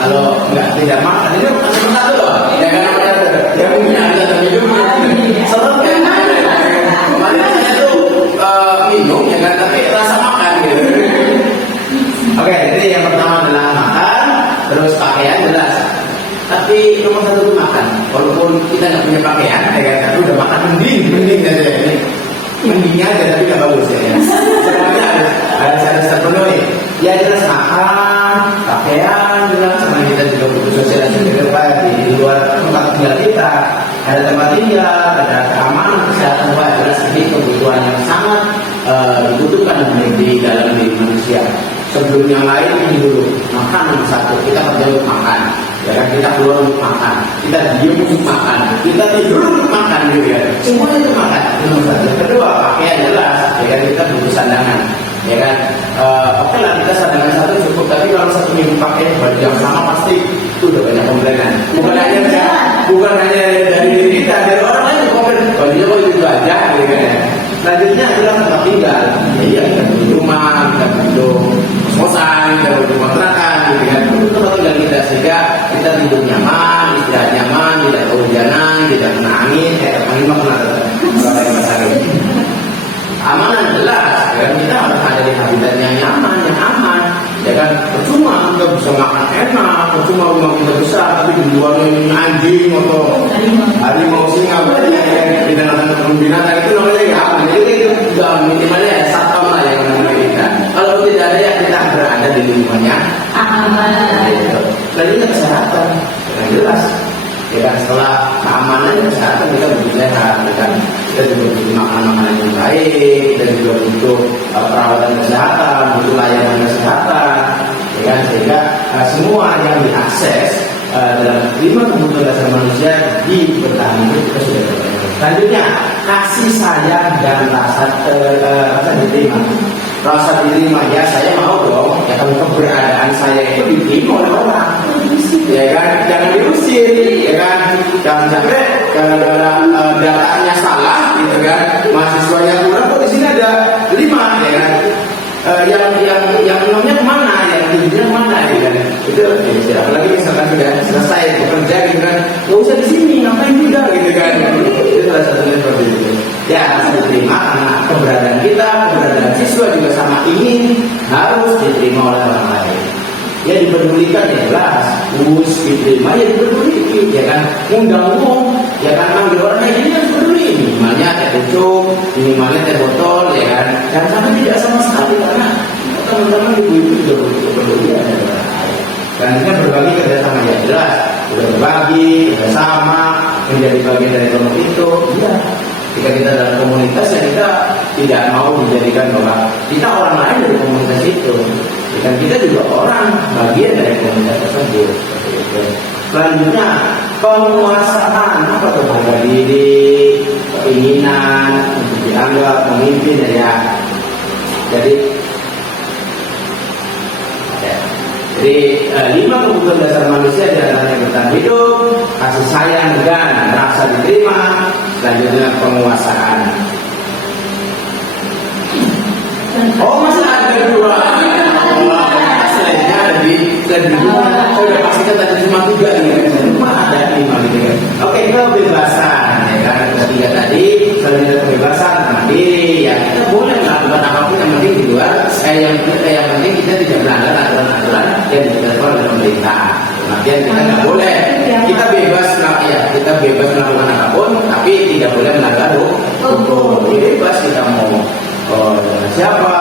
kalau tidak makan itu cuma satu loh. Ya kan namanya ya mungkin ada hidup. Soalnya manusia itu minum ya kan, tapi rasa makan gitu. Oke, jadi yang pertama adalah makan, terus pakaian jelas. Tapi nomor satu itu makan. Walaupun kita nggak punya pakaian, ya kan, tapi udah makan mending aja ini. Mendingnya aja tapi nggak bagus ya. Semuanya harus terpenuhi. Ya jelas makan, pakaian, jelas sama kita juga butuh sosialisasi ke depan di luar tempat tinggal kita. Ada tempat tinggal, ada keamanan, kesehatan, jelas ini kebutuhan yang sangat dibutuhkan di dalam diri manusia. Sebelum yang lain ini dulu makan nomor satu, kita kerja untuk makan, ya kan, kita keluar untuk makan, kita diem untuk makan, kita tidur untuk makan gitu ya, semuanya itu makan itu nomor satu. Kedua pakaian jelas, ya kan, kita butuh sandangan, ya kan. Oke lah kita sandangan satu cukup, tapi kalau satu minggu pakai baju yang sama pasti itu udah banyak komplainan. Bukan hanya dari diri kita, dari orang lain juga komplain bajunya kok itu aja, gitu kan ya. Selanjutnya adalah tempat tinggal. Ya, kita butuh rumah, kita butuh kos-kosan, kita butuh kontrakan, gitu kan. Itu tempat tinggal kita sehingga kita tidur nyaman, istirahat nyaman, tidak kehujanan, tidak kena angin, angin mah kena angin. Amanan jelas, ya kan, kita harus ada di habitat yang nyaman, yang aman. Ya kan, percuma kita bisa makan enak, percuma rumah kita besar, tapi di luarnya ini anjing atau harimau singa, binatang itu namanya ya aman. Jadi itu juga minimalnya ya satpam lah yang namanya kita. Kalau tidak ada ya kita berada di lingkungannya aman. Selanjutnya kesehatan, yang jelas. Ya kan, setelah keamanan dan kesehatan kita butuh sehat, ya kan? Kita juga butuh makanan yang baik, kita juga butuh perawatan kesehatan, butuh layanan kesehatan, ya kan? Sehingga semua yang diakses dalam 5 kebutuhan dasar manusia di bertahan hidup kita sudah terpenuhi. Selanjutnya kasih sayang dan rasa diterima. Rasa diterima, ya saya mau dong, ya kalau keberadaan saya itu diterima oleh orang, ya kan, jangan diusir, ya kan, jangan sampai gara-gara datanya salah, gitu kan, mahasiswanya kurang, kok di sini ada 5, ya kan, yang nomornya kemana, yang tujuannya kemana, ya kan, itu ya, apalagi misalkan sudah selesai bekerja, gitu kan, nggak usah di sini, ngapain juga, gitu kan, itu salah satunya seperti itu. Ya, harus diterima karena keberadaan kita, keberadaan siswa juga sama ingin harus diterima oleh orang lain. Ya dipedulikan ya jelas, diterima ya dipeduli, ya kan, undang ya kan, manggil orangnya ini harus peduli, minimalnya teh pucuk, minimalnya teh botol, ya kan, dan sampai tidak sama sekali karena teman-teman ibu-ibu juga butuh kepedulian dari orang lain. Dan kita berbagi kerjasama ya jelas, udah berbagi kerjasama menjadi bagian dari kelompok itu, ya. Jika kita dalam komunitas yang kita tidak mau dijadikan bahwa kita orang lain dari komunitas itu, dan kita juga orang bagian dari komunitas tersebut. Selanjutnya penguasaan, apa tuh, harga diri, keinginan untuk dianggap pemimpin ya. Jadi 5 kebutuhan dasar manusia diantaranya bertahan hidup, kasih sayang dan rasa diterima. Selanjutnya penguasaan. Oh masih ada 2. Selainnya ada di dua. Saya udah pastikan tadi cuma 3 ini. Cuma ada 5 gitu kan. Oke, kebebasan ya kan. Ketiga tadi selanjutnya kebebasan mandiri ya, kita boleh melakukan apapun yang penting di luar. Yang penting kita tidak melanggar aturan-aturan yang ditetapkan oleh pemerintah. Artian kita nggak boleh, kita bebas melakukan apapun, tapi tidak boleh melanggar hukum. Bebas kita mau dengan siapa,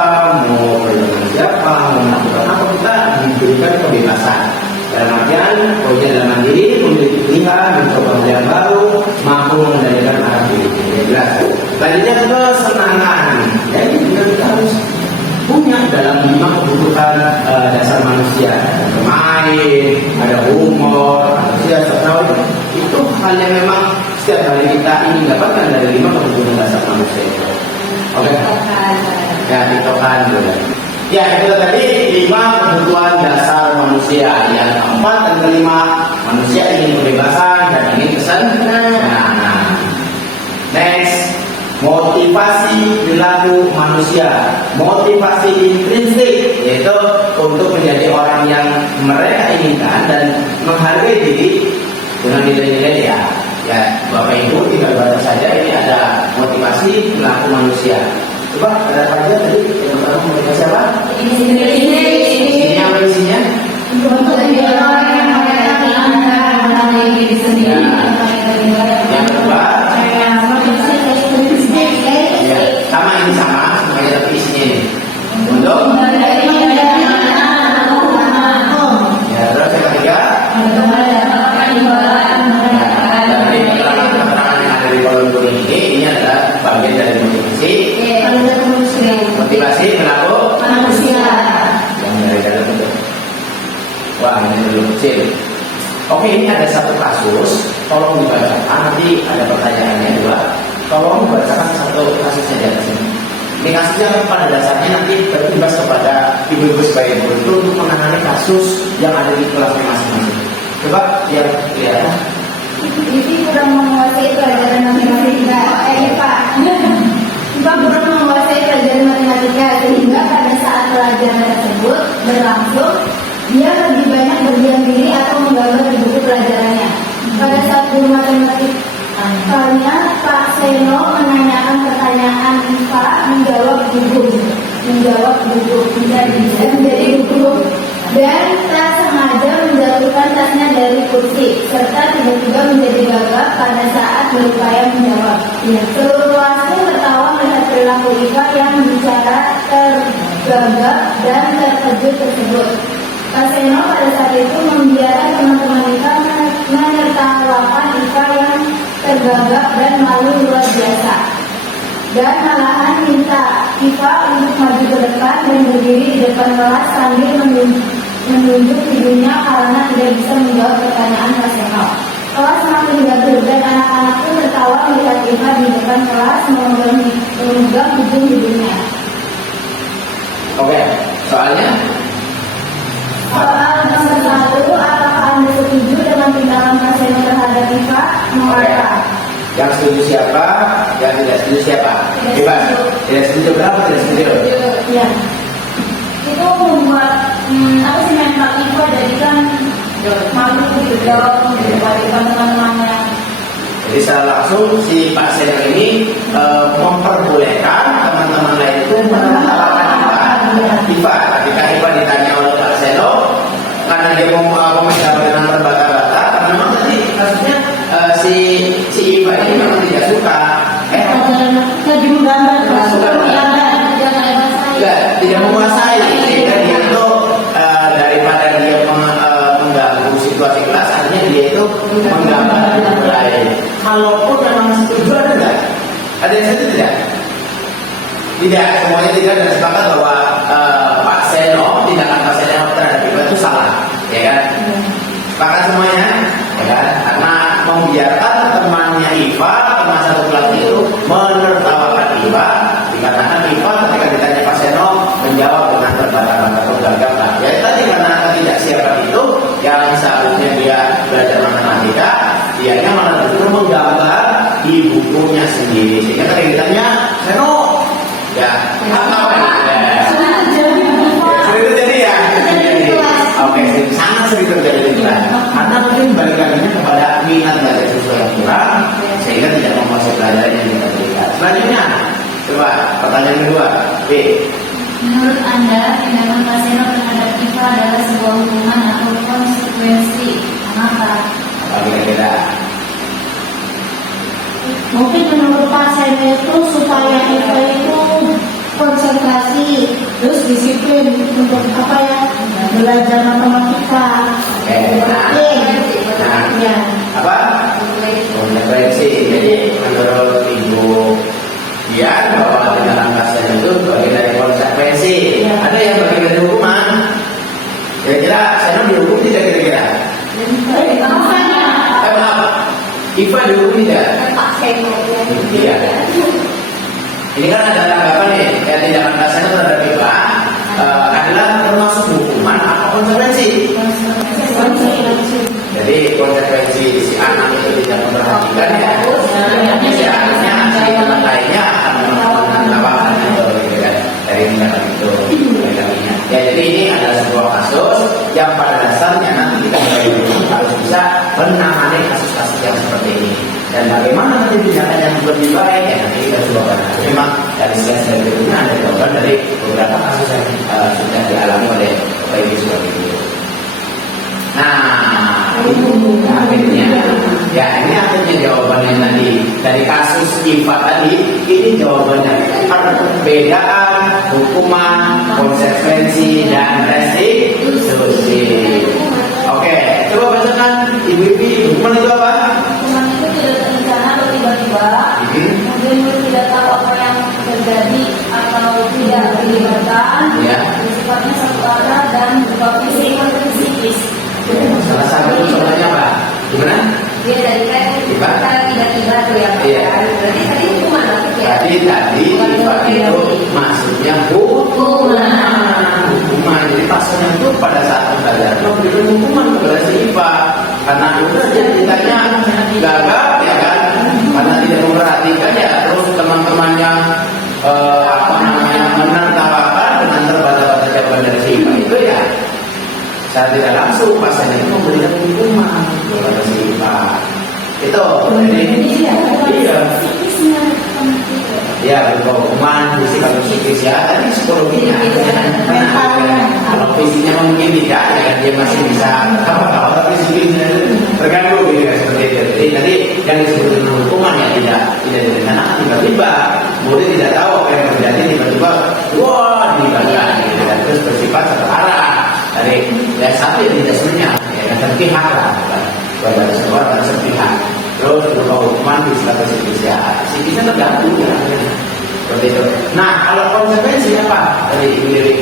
mau dengan siapa, mau melakukan apa, kita diberikan kebebasan. Dalam artian, poinnya dalam mandiri, memiliki pilihan, mencoba hal yang baru, mampu mengendalikan arah diri. Jelas. Selanjutnya kesenangan. Ya, ini juga kita harus punya dalam 5 kebutuhan dasar manusia. Bermain, ada humor, sosial, itu hal yang memang setiap hari kita ingin dapatkan dari 5 kebutuhan dasar manusia itu. Oke? Ya, ditokan dulu. Ya, itu tadi 5 kebutuhan dasar manusia. Yang keempat dan kelima, manusia ingin kebebasan dan ingin kesenangan. Next, motivasi perilaku manusia. Motivasi intrinsik, yaitu untuk menjadi orang yang mereka inginkan dan menghargai diri dengan nilai-nilai ya Bapak Ibu tinggal baca saja, ini ada motivasi perilaku manusia. Coba ada apa aja tadi yang pertama motivasi apa? Ini apa isinya? Untuk menjadi orang yang mengenal diri sendiri. Yang kedua, ya, sama semuanya tapi isinya ini. Untuk ya, terus yang ketiga, dari keterangan yang ada di kolom kuning ini adalah bagian dari motivasi. Motivasi perilaku manusia. Yang dari dalam itu. Wah, ini dulu kecil. Oke, ini ada satu kasus. Tolong dibacakan. Nanti ada pertanyaannya juga. Tolong dibacakan satu kasus saja di sini. Ini kasusnya pada dasarnya nanti berimbas kepada ibu-ibu sebagai guru itu untuk menangani kasus yang ada di kelasnya masing-masing. Coba biar kelihatan. Isi kurang menguasai pelajaran matematika. Pak. Ipa kurang menguasai pelajaran matematika sehingga pada saat pelajaran tersebut berlangsung, dia lebih banyak berdiam diri atau menggambar di buku pelajarannya. Pada saat guru matematikanya, Pak Seno menanyakan pertanyaan, Ipa menjawab gugup, menjadi gugup, dan tak sengaja menjatuhkan tasnya dari kursi, serta tiba-tiba menjadi gagap pada saat berupaya menjawab. Seluruh kelas pun tertawa melihat perilaku Ipa yang bicara tergagap dan terkejut tersebut. Pak Seno pada saat itu membiarkan teman-teman Ipa menertawakan Ipa yang tergagap dan malu luar biasa, dan malahan minta Ipa untuk maju ke depan dan berdiri di depan kelas sambil menunjuk hidungnya karena tidak bisa menjawab pertanyaan Pak Seno. Kelas makin gaduh dan anak-anak pun tertawa melihat Ipa di depan kelas memegang ujung hidungnya. Oke, soalnya Soal nomor 1, apakah Anda setuju dengan tindakan Pak Seno terhadap Ipa? Mengapa? Yang setuju siapa? Yang tidak setuju siapa? Bebas. Tidak setuju berapa? Tidak setuju. Ya. Itu membuat mental Ipa jadi kan malu gitu jawab di depan teman-temannya. Jadi secara langsung si Pak Seno ini memperbolehkan teman-teman lain itu menertawakan Ipa. Ketika Ipa ditanya oleh Pak Seno, karena dia mau menjawab dengan terbata-bata, karena memang tadi maksudnya si Ipa ini memang tidak suka. Tidak menguasai, sehingga dia itu daripada dia mengganggu situasi kelas, artinya dia itu menggambar yang lain. Kalaupun memang setuju ada nggak? Ada yang setuju tidak? Tidak, semuanya tidak, dan sepakat bahwa Pak Seno, tindakan Pak Seno terhadap Ipa itu salah, ya kan? Sepakat semuanya, ya kan? Karena membiarkan temannya Ipa, teman satu kelas itu menertawakan Ipa, dikarenakan Ipa ketika ditanya Pak Seno menjawab dengan terbata-bata atau gagap. Ya tadi karena ketidaksiapan itu, yang seharusnya dia belajar matematika, dia malah justru menggambar di bukunya sendiri. Sehingga ketika ditanya, Seno, ya apa ya? Sering terjadi ya? Oke, sangat sering terjadi di kelas. Karena mungkin balik lagi kepada minat belajar siswa yang kurang, sehingga tidak menguasai pelajaran yang kita berikan. Selanjutnya, coba pertanyaan kedua, B. Menurut Anda, tindakan Pak Seno terhadap Ipa adalah sebuah hukuman atau konsekuensi. Mengapa? Apa kira-kira? Mungkin menurut Pak saya itu supaya kita itu konsentrasi, terus disiplin untuk apa ya, belajar matematika. Oke, nah, Ya. apa? Konsekuensi. Jadi menurut Ibu Dian bahwa di dalam kasus itu bagian dari konsekuensi. Ya. Ada yang bagian dari hukuman. Kira-kira saya dihukum tidak kira-kira? Maaf, Iva dihukum tidak? Iya. Ini kan ada tanggapan nih, kayak tindakan kasarnya terhadap Iva adalah termasuk hukuman atau konsekuensi. Jadi konsekuensi si anak itu tidak memperhatikan ya, si anaknya si teman lainnya akan melakukan dari tindakan itu. Ya, jadi ini adalah sebuah kasus yang pada dasarnya nanti kita harus bisa menangani kasus-kasus yang seperti ini. Dan bagaimana nanti tindakan yang lebih baik ya nanti kita coba bahas. Memang dari slide berikutnya ada jawaban dari beberapa kasus yang sudah dialami oleh Bapak Ibu seperti itu. Nah, akhirnya, ya ini akhirnya jawabannya tadi dari kasus Iva tadi. Ini jawabannya perbedaan hukuman, konsekuensi dan restitusi. Oke, coba bacakan Ibu-ibu, hukuman itu apa? Hukuman itu tidak terencana atau tiba-tiba, kemudian murid tidak tahu apa yang terjadi atau tidak dilibatkan, Ya. sifatnya satu arah dan berupa fisik atau psikis. Salah satu contohnya apa? Gimana? Dia dari kan tiba-tiba tuh ya Pak. Iya. Berarti tadi hukuman apa ya? Tadi Iva itu maksudnya hukuman. Jadi pasalnya itu pada saat belajar memberikan hukuman kepada si Iva karena udah jadi ditanya gagal ya kan, karena tidak memperhatikan ya, terus teman-temannya menertawakan dengan terbata-bata jawaban dari si Iva itu ya. Secara tidak langsung pasalnya itu memberikan hukuman kepada si Iva. Itu jadi iya. Ya, berupa hukuman fisik atau psikis ya. Tadi psikologinya, kalau fisiknya mungkin tidak, ya kan dia masih bisa tahu, tapi psikisnya terganggu gitu kan seperti itu. Jadi tadi yang disebut dengan hukuman ya tidak direncanakan, tiba-tiba murid tidak tahu apa yang terjadi, tiba-tiba wah dibalik gitu kan, terus bersifat satu arah dari ya satu yang tidak sebenarnya ya kan terpihak lah, bukan sebuah sepihak. Terus berupa hukuman fisik atau psikis ya, psikisnya terganggu ya. Seperti itu. Nah, kalau konsekuensi apa dari Ibu Dewi?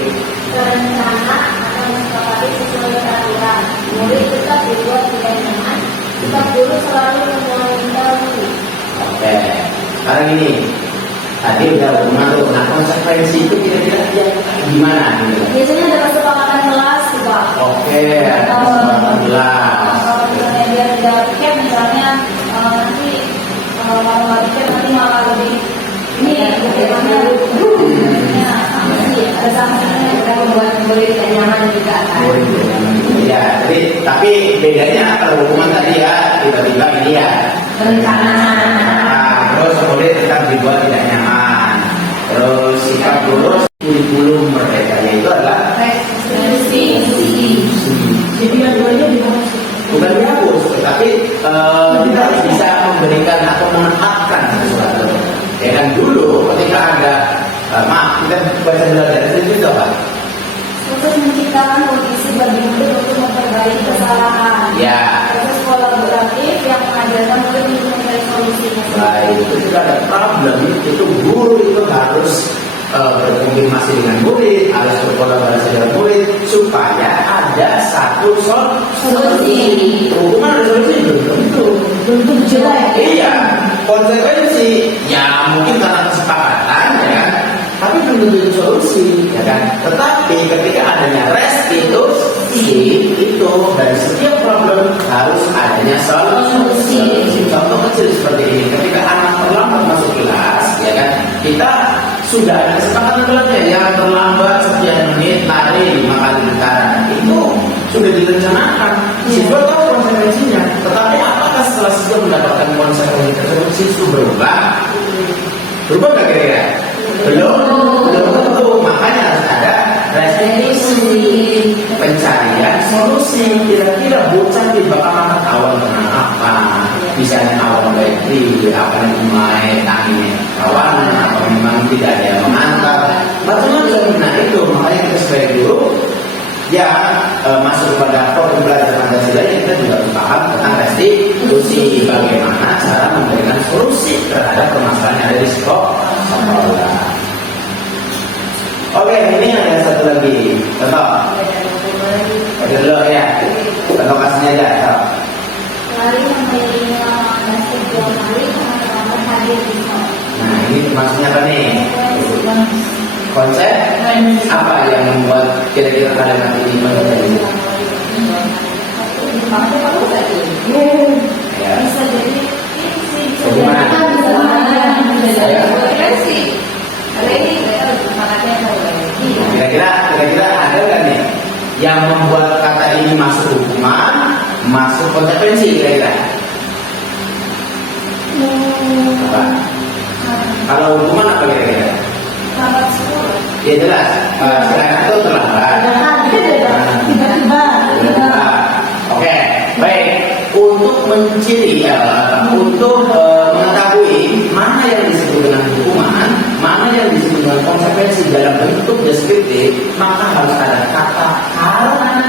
Berencana atau mensepakati sesuai peraturan. Murid tetap dibuat tidak nyaman. Tetap guru selalu memonitori. Oke. Sekarang ini tadi udah hukuman tuh. Nah, konsekuensi itu kira-kira gimana? Gitu? Biasanya ada kesepakatan kelas tuh Pak. Oke, ada kesempatan jelas. Kalau misalnya dia tidak tiket misalnya nanti kalau nggak tiket nanti malah lebih ini ya bagaimana ya sanksi, ada sanksinya kita membuat murid tidak nyaman juga kan. Ya, jadi tapi bedanya kalau hukuman tadi ya tiba-tiba ini ya Berencana. Nah, terus murid tetap dibuat tidak nyaman. Terus sikap lurus kurikulum mereka itu adalah Restitusi. Jadi dua-duanya dibahas. bukan dihapus, tetapi kita harus bisa memberikan atau menetapkan sesuatu. Ya kan dulu ketika ada maaf kita baca belajar itu apa? Untuk menciptakan kondisi bagi murid untuk memperbaiki kesalahan. Ya. Proses kolaboratif yang mengajarkan murid untuk mencari solusi. Baik, itu juga ada problem. Itu guru itu harus berkomunikasi dengan murid, harus berkolaborasi dengan murid supaya ada satu solusi. Hukuman ada solusi belum tentu. Iya, konsekuensi ya mungkin karena kesepakatan ya kan, tapi belum tentu solusi ya kan. Tetapi ketika adanya restitusi itu dari setiap problem harus adanya solusi. Contoh kecil seperti ini, ketika anak terlambat masuk kelas ya kan, kita sudah ada kesepakatan kelasnya yang terlambat sekian menit lari 5 kali putaran itu sudah direncanakan. Siswa tahu konsekuensinya, tetapi apakah setelah siswa mendapatkan konsekuensi tersebut siswa berubah? Berubah nggak kira-kira? Belum tentu. Makanya harus ada restitusi, pencarian solusi. Kira-kira bocah di bakal makan awan dengan apa? Misalnya awan baterai, apa yang main tangannya awan, apa memang tidak ada yang mengantar, macam-macam. Nah itu makanya kita sebagai guru ya masuk pada program belajar Pancasila ini kita juga harus paham tentang restitusi, bagaimana cara memberikan solusi terhadap permasalahan yang ada di sekolah. Oke, ini ada satu lagi contoh. Ada dulu ya, lokasinya aja. Lari membeli basket dua kali teman-teman hadir di sekolah. Nah ini maksudnya apa nih? Konsep apa yang membuat kira-kira kalimat ini menjadi? Ya. Bisa jadi Bagaimana? Kira-kira ada nggak nih yang membuat kata ini masuk hukuman, masuk konsekuensi kira-kira? Apa? Kalau hukuman apa kira-kira? Ya jelas. Selain itu terlambat. Tiba-tiba. Oke, baik. Untuk menciri, untuk mengetahui mana yang disebut dengan hukuman, mana yang disebut dengan konsekuensi dalam bentuk deskriptif, maka harus ada kata karena.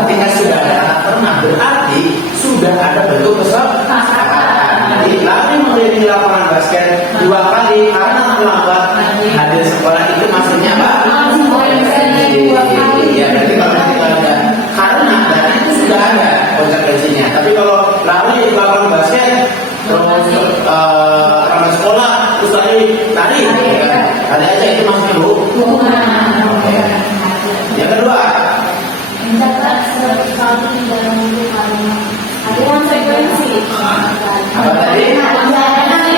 Ketika sudah ada kata karena, berarti sudah ada bentuk kesepakatan. Jadi lari membeli lapangan basket 2 kali karena terlambat hadir sekolah itu maksudnya apa? Ya, berarti kalau kita ada karena dan itu sudah ada konsekuensinya. Tapi kalau lari di lapangan basket terus ramai sekolah terus lari ya, ada aja itu maksudnya hukuman. Oke. Yang kedua, Mencatat 100 kali dalam minggu kalimat. Ada konsekuensi. apa tadi? Konsekuensi.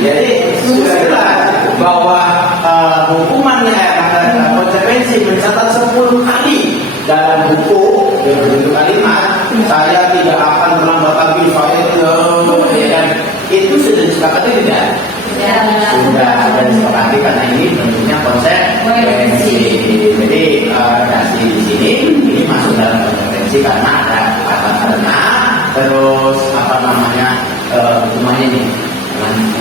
Jadi sudah jelas bahwa hukumannya konsekuensi mencatat 10 kali dalam buku berbentuk kalimat. Saya tidak akan terlambat lagi. Saya ya kan? Itu sudah disepakati tidak? Sudah disepakati karena ini bentuknya konsekuensi. Jadi redaksi di sini ini masuk dalam konsekuensi karena ada kata karena, terus apa namanya hukumannya ini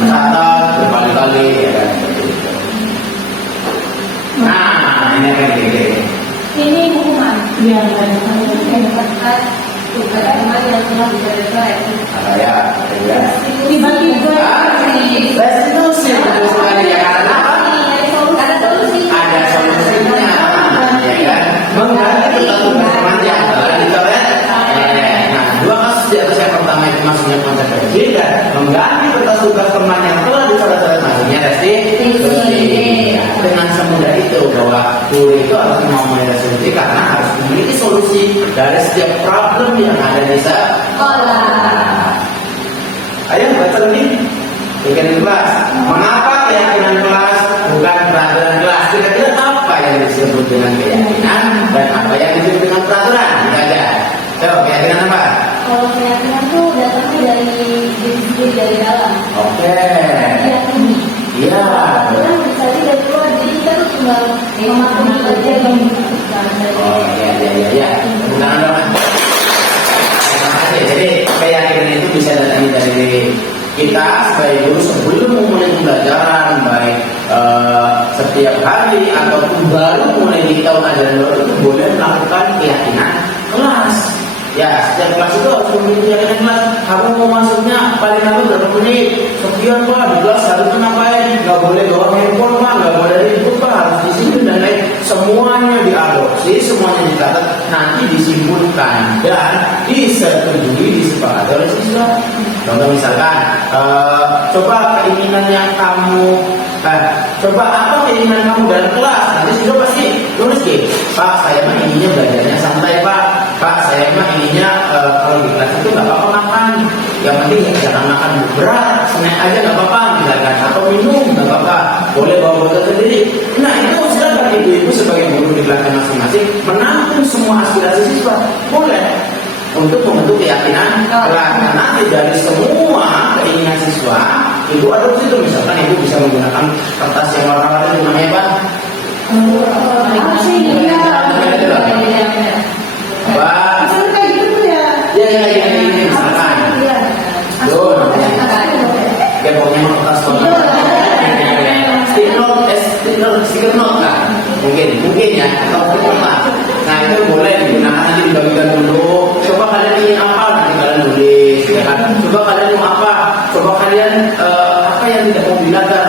mencatat berkali-kali ya kan seperti itu. Nah ini kan gini. Ini hukuman. Iya, Mendapatkan hukuman yang telah diberikan. Ya. tiba-tiba. Restitusi betul sekali ya karena ada solusinya ya kan mengganti ketentuan teman yang telah dicoret. Nah 2 kasus di atas yang pertama itu maksudnya konsekuensi dan mengganti kertas tugas teman yang telah dicoret maksudnya restitusi. Dengan semudah itu bahwa guru itu harus mau merestitusi karena harus memiliki solusi dari setiap problem yang ada di sekolah. Ayo baca lagi. Keyakinan kelas. Mengapa keyakinan kelas bukan peraturan kelas? Kira-kira apa yang disebut dengan keyakinan dan apa yang disebut dengan peraturan? Kita aja. Coba keyakinan apa? Kalau keyakinan itu datangnya dari diri sendiri dari dalam. Oke. Yakini. Iya. Peraturan bisa dari luar. Jadi kita tuh tinggal mematuhi aja yang dibutuhkan. Oh iya. Bukan dong. Jadi keyakinan itu bisa datang dari diri kita sebagai guru sebelum memulai pembelajaran baik setiap hari ataupun baru mulai di tahun ajaran baru itu boleh melakukan keyakinan kelas. Ya setiap kelas itu harus memiliki keyakinan kelas. Kamu mau masuknya paling lama berapa menit? Sekian pak di kelas harus ngapain? Gak boleh bawa handphone pak, gak boleh ribut pak, harus disiplin dan lain. Semuanya diadopsi, semuanya dicatat, nanti disimpulkan dan disetujui disepakati oleh siswa. Contoh misalkan, coba keinginan yang kamu, coba apa keinginan kamu dalam kelas? Nanti siswa pasti tulis gitu. Pak, saya mah inginnya belajarnya santai pak. Pak, saya mah inginnya kalau di kelas itu nggak apa-apa makan. Yang penting jangan makan berat, snack aja nggak apa-apa, misalkan atau minum nggak apa-apa. Boleh bawa botol sendiri. Nah itu silakan ibu-ibu sebagai guru di kelasnya masing-masing menampung semua aspirasi siswa. Boleh. Untuk membentuk keyakinan karena nanti dari semua keinginan siswa ibu adopsi itu misalkan ibu bisa menggunakan kertas yang warna-warni namanya apa? mungkin ya, atau mungkin lah. Nah itu boleh digunakan nanti dibagikan dulu. Coba kalian ingin apa nanti kalian tulis, ya kan? Coba kalian mau apa? Coba kalian apa yang tidak mau dilakukan?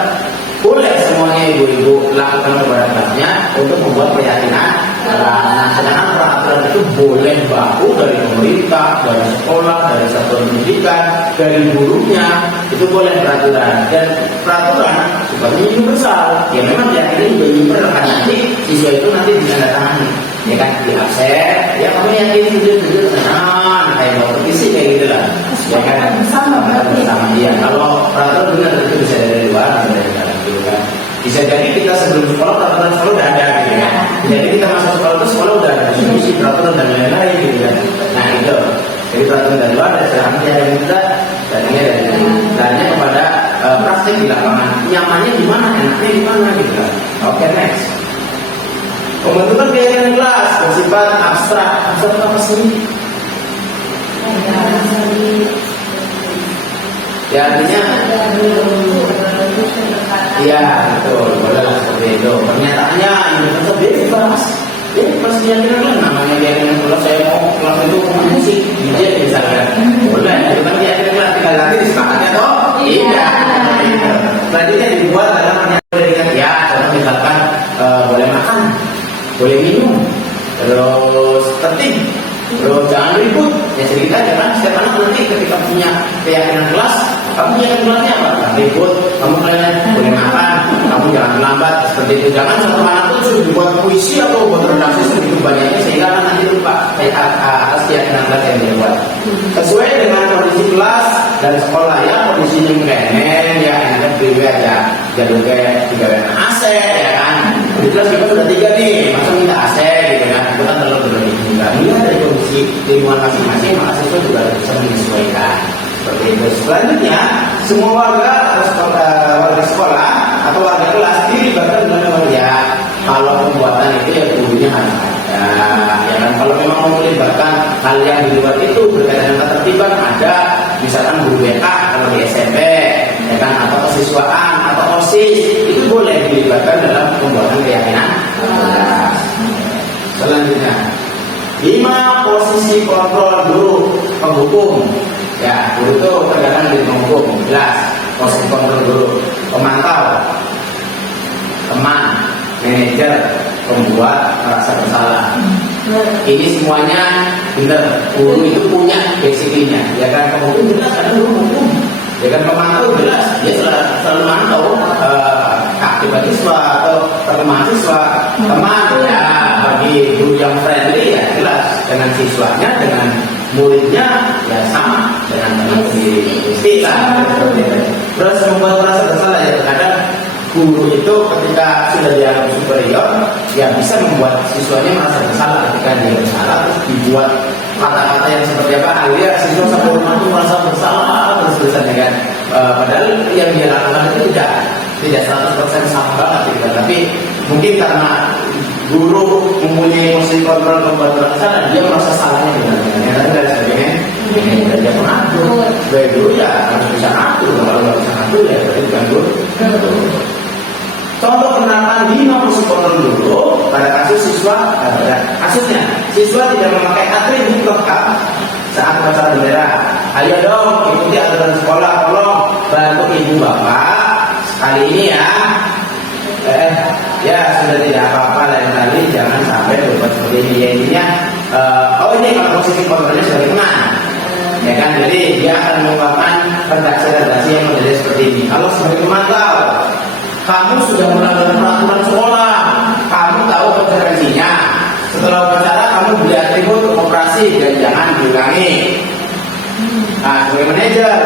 Boleh semuanya ibu-ibu lakukan kepada kelasnya untuk membuat keyakinan. Nah, sedangkan peraturan itu boleh baku dari pemerintah, dari sekolah, dari satuan pendidikan, dari gurunya, itu boleh peraturan. Dan peraturan sifatnya universal. Ya memang diyakini universal kan nanti siswa itu nanti ditandatangani. Ya kan di absen, ya kamu yakini jujur tenang, kayak mau petisi kayak gitu lah. Ya kan Sama berarti. sama dia. Kalau peraturan benar itu bisa dari luar, bisa dari dalam gitu kan. Bisa jadi kita sebelum sekolah peraturan sekolah udah ada gitu ya. Jadi kita masuk sekolah itu sekolah udah ada diskusi peraturan dan lain-lain gitu kan. Nah itu. Jadi peraturan dari luar dari dalam dia yang kita dan ini dari kepada praktik di lapangan. Nyamannya di mana, enaknya di mana gitu kan. Oke next. Pembentukan keyakinan kelas bersifat abstrak. Abstrak apa sih? Ya artinya iya betul, boleh lah seperti itu. Pernyataannya itu bebas, bebas keyakinan kelas. Namanya keyakinan kelas saya mau kelas itu musik, DJ misalnya, boleh. Itu kan keyakinan kelas tinggal nanti disepakati atau tidak. Selanjutnya dibuat dalam pernyataan ya, contoh misalkan boleh makan, boleh minum, terus tertib, terus jangan ribut. Ya cerita jangan setiap anak nanti ketika punya keyakinan kelas, kamu punya kelasnya apa? Jangan ribut, kamu kalian boleh makan, kamu jangan terlambat seperti itu. Jangan satu anak itu sudah dibuat puisi atau buat redaksi segitu banyaknya sehingga anak nanti lupa atas keyakinan kelas yang dia buat. Sesuai dengan kondisi kelas dan sekolah ya, kondisinya keren ya, enak priwe aja, jadulnya 3 AC ya kan. Di kelas kita sudah 3 nih, masa minta AC gitu kan? Itu kan terlalu berlebihan. Melihat dari kondisi lingkungan masing-masing, mahasiswa juga bisa menyesuaikan. Seperti itu. Selanjutnya, semua warga sekolah atau warga kelas dilibatkan dalam ya. Kalau pembuatan itu ya gurunya harus ada. Ya kan? Kalau memang mau melibatkan hal yang di luar itu berkaitan dengan ketertiban ada, misalkan guru BK kalau di SMP, ya kan? Atau kesiswaan atau OSIS itu boleh dilibatkan dalam pembuatan keyakinan. Selanjutnya, 5 posisi kontrol guru penghukum. Ya, guru itu terkadang di penghukum. Jelas, posisi kontrol guru, pemantau, teman, manajer, pembuat, merasa bersalah. Ini semuanya benar. Guru itu punya basicnya. Ya kan, penghukum jelas karena guru hukum. Ya kan, pemantau jelas dia selalu mantau aktivitas siswa atau mahasiswa. Teman ya bagi guru yang friendly ya jelas dengan siswanya, dengan muridnya ya sama dengan teman sendiri lah. Terus membuat merasa bersalah ya, terkadang guru itu ketika sudah dianggap superior ya bisa membuat siswanya merasa bersalah ketika dia bersalah, terus dibuat kata-kata yang seperti apa alias siswa sampai rumah itu merasa bersalah terus-terusan kan. Padahal yang dia lakukan itu tidak 100% sama banget gitu. Tapi mungkin karena guru mempunyai posisi kontrol pembuatan kesalahan, dia merasa salahnya dengan dan sebagainya. Dan dia mengatur. Sebagai guru ya harus bisa ngatur. Kalau nggak bisa ngatur ya berarti bukan guru. Contoh penerapan 5 posisi kontrol dulu pada kasus siswa, kasusnya siswa tidak memakai atribut lengkap saat upacara bendera. Ayo dong ikuti aturan sekolah, tolong bantu ibu bapak kali ini ya. Ya sudah tidak apa-apa lain kali jangan sampai berbuat seperti ini. Ya intinya, oh ini kalau posisi kontrolnya sudah kena, ya kan? Jadi dia akan mengeluarkan redaksi yang menjadi seperti ini. Kalau sebagai pemantau, kamu sudah melanggar peraturan sekolah, kamu tahu konsekuensinya. Setelah upacara kamu beli atribut operasi dan jangan diulangi. Nah, sebagai manajer,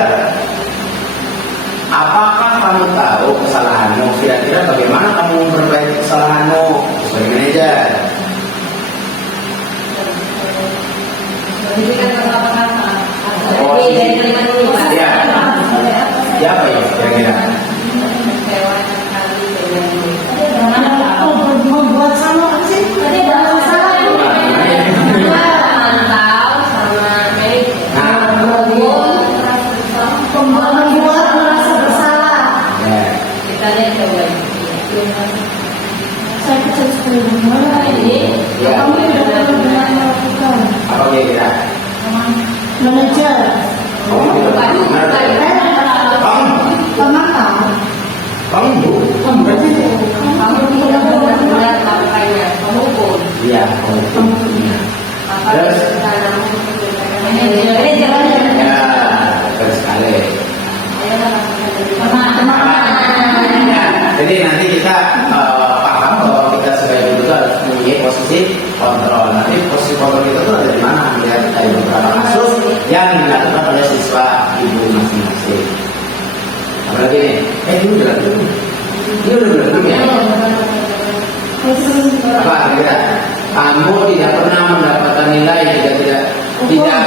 apakah kamu tahu kesalahanmu? Kira-kira bagaimana kamu memperbaiki kesalahanmu sebagai manajer? Oh, ya. Ya apa ya kira-kira? Membuat sama sih, tadi ada salah itu. Membuat merasa bersalah. Kita lihat coba. Saya Iya, komputernya. Terus? Manajer. Ya, betul sekali. Ya, jadi nanti kita paham bahwa kita sebagai guru itu harus mempunyai posisi kontrol. Nanti posisi kontrol kita itu ada di mana? Lihat dari beberapa kasus yang dilakukan oleh siswa ibu masing-masing. Apalagi nih? Ini udah dulu. Ini udah belum ya? Apa kira? Kamu tidak pernah mendapatkan nilai tidak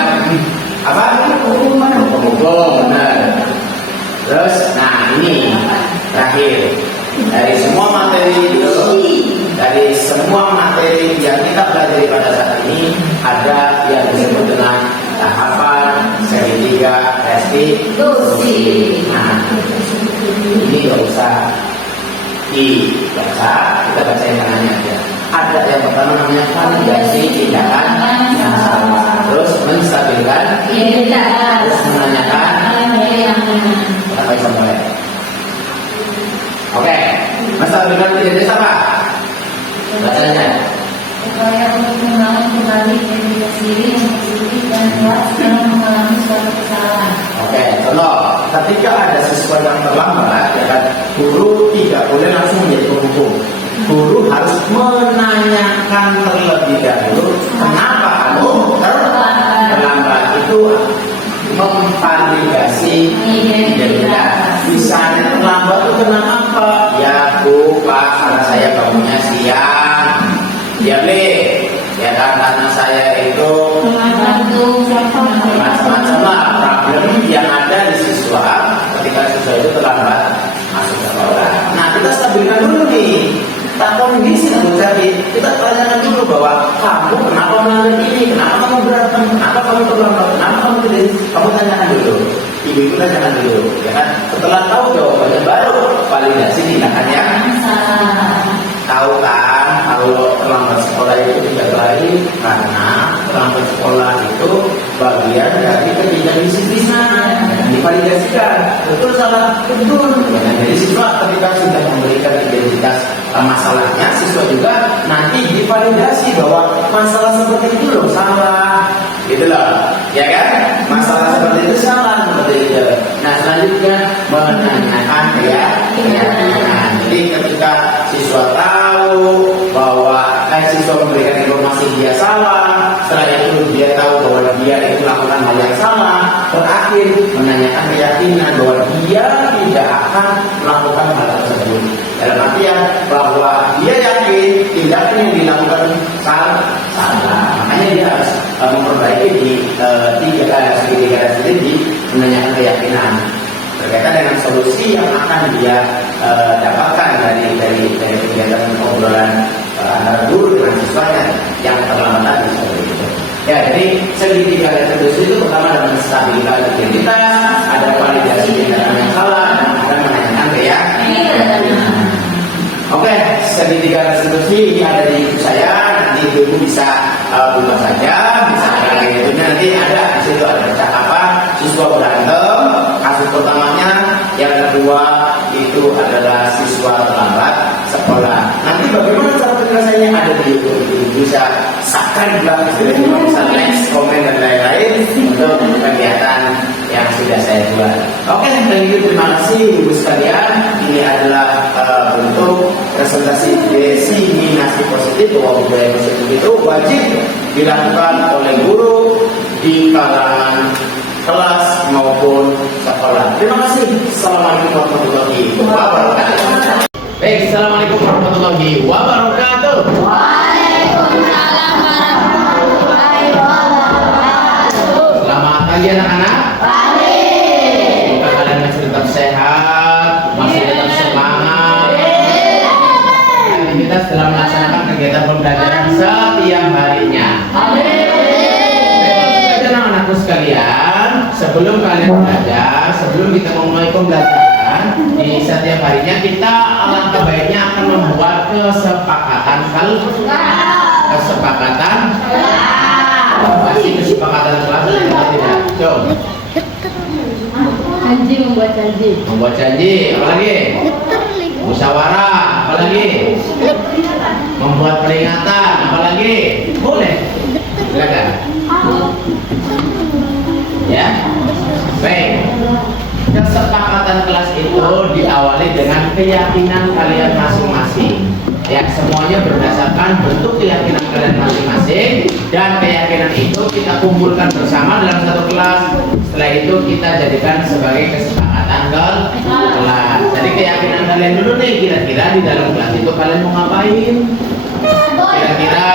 apa? Hukum, benar. Terus, nah ini terakhir dari semua materi yang kita pelajari pada saat ini ada yang disebut dengan tahapan seri 3 restitusi. Nah, ini nggak usah dibaca, kita baca yang kanannya aja. Ada yang pertama namanya validasi tindakan yang salah, terus menstabilkan, terus menanyakan. Apa contohnya? Oke, menstabilkan tidak apa? Bacanya. Upaya untuk membangun kembali identitas diri yang positif dan kuat setelah mengalami suatu kesalahan. Oke, contoh, ketika ada siswa yang terlambat, ya kan, guru tidak boleh langsung menjadi penghukum. Guru harus menanyakan terlebih dahulu, kenapa kamu terlambat? Itu memvalidasi identitas. Misalnya terlambat itu kenapa? Ya Bu, Pak, karena saya bangunnya siang. Ya B, ya karena saya itu macam-macam lah problem yang ada di siswa ketika siswa itu terlambat masuk sekolah. Nah, kita stabilkan dulu nih. Tak kondisi tadi kita tanyakan dulu bahwa kamu kenapa melanggar ini, kenapa kamu berantem, kenapa kamu terlambat, kenapa kamu tidak, kamu tanyakan dulu. Ibu tanyakan dulu, ya kan? Setelah tahu jawabannya baru validasi tindakan yang salah. Tahu kan kalau terlambat sekolah itu tidak lain karena terlambat sekolah itu bagian dari ketidakdisiplinan. Divalidasikan betul salah betul. Jadi siswa ketika sudah memberikan identitas masalahnya, siswa juga nanti divalidasi bahwa masalah seperti itu loh salah, gitu loh, ya kan? Masalah seperti itu salah, seperti itu. Nah, selanjutnya menanyakan keyakinan. Jadi ketika siswa tahu bahwa siswa memberikan informasi dia salah, setelah itu dia tahu bahwa dia itu melakukan hal yang salah, terakhir menanyakan keyakinan bahwa dia tidak akan melakukan hal tersebut. Dalam artian bahwa dia yakin tindakan yang dilakukan salah. Makanya dia harus memperbaiki di tiga segi di menanyakan keyakinan berkaitan dengan solusi yang akan dia dapatkan dari kegiatan obrolan antara guru dengan siswanya yang terlambat tadi seperti itu. Ya, jadi segitiga restitusi itu pertama adalah menstabilkan identitas, ada validasi tindakan yang salah, dan ada menanyakan keyakinan. Oke, segitiga restitusi ada di buku saya, nanti ibu bisa buka saja, bisa ada itu nanti ada di situ ada percakapan siswa berantem, kasus pertamanya, yang kedua itu adalah siswa terlambat sekolah. Nanti bagaimana cara penyelesaiannya ada di YouTube, bisa subscribe, bisa like, komen dan lain-lain untuk kegiatan yang sudah saya buat. Oke, terima kasih ibu sekalian. Ini adalah bentuk presentasi diseminasi positif bahwa budaya positif itu wajib dilakukan oleh guru di kalangan kelas maupun sekolah. Terima kasih. Assalamualaikum warahmatullahi wabarakatuh. Baik, assalamualaikum warahmatullahi wabarakatuh. Waalaikumsalam warahmatullahi wabarakatuh. Selamat pagi anak-anak. Semoga kalian masih tetap sehat, masih tetap semangat. Aktivitas dalam melaksanakan kegiatan pembelajaran setiap harinya. Baik, anak-anakku sekalian, sebelum kalian belajar, sebelum kita memulai pembelajaran di setiap harinya, kita alangkah baiknya akan membuat kesepakatan pasti kesepakatan kelas atau tidak? Coba. Membuat janji, apalagi? Musyawarah, apalagi? Membuat peringatan, Apalagi? Boleh. Silakan. Ya. Baik. Kesepakatan kelas itu diawali dengan keyakinan kalian masing-masing. Ya, semuanya berdasarkan bentuk keyakinan kalian masing-masing, dan keyakinan itu kita kumpulkan bersama dalam satu kelas. Setelah itu kita jadikan sebagai kesepakatan kelas. Jadi keyakinan kalian dulu nih, kira-kira di dalam kelas itu kalian mau ngapain? Kira-kira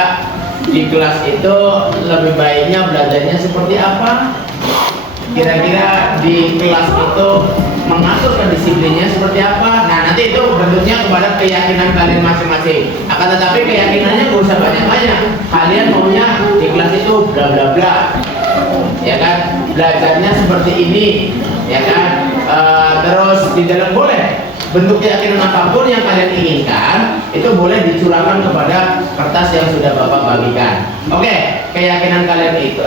di kelas itu lebih baiknya belajarnya seperti apa? Kira-kira di kelas itu mengatur kedisiplinnya seperti apa? Nah, nanti itu bentuknya kepada keyakinan kalian masing-masing. Akan tetapi keyakinannya gak usah banyak-banyak. Kalian maunya di kelas itu bla bla bla, ya kan? Belajarnya seperti ini, ya kan? Terus di dalam boleh bentuk keyakinan apapun yang kalian inginkan itu boleh dicurahkan kepada kertas yang sudah Bapak bagikan. Oke, keyakinan kalian itu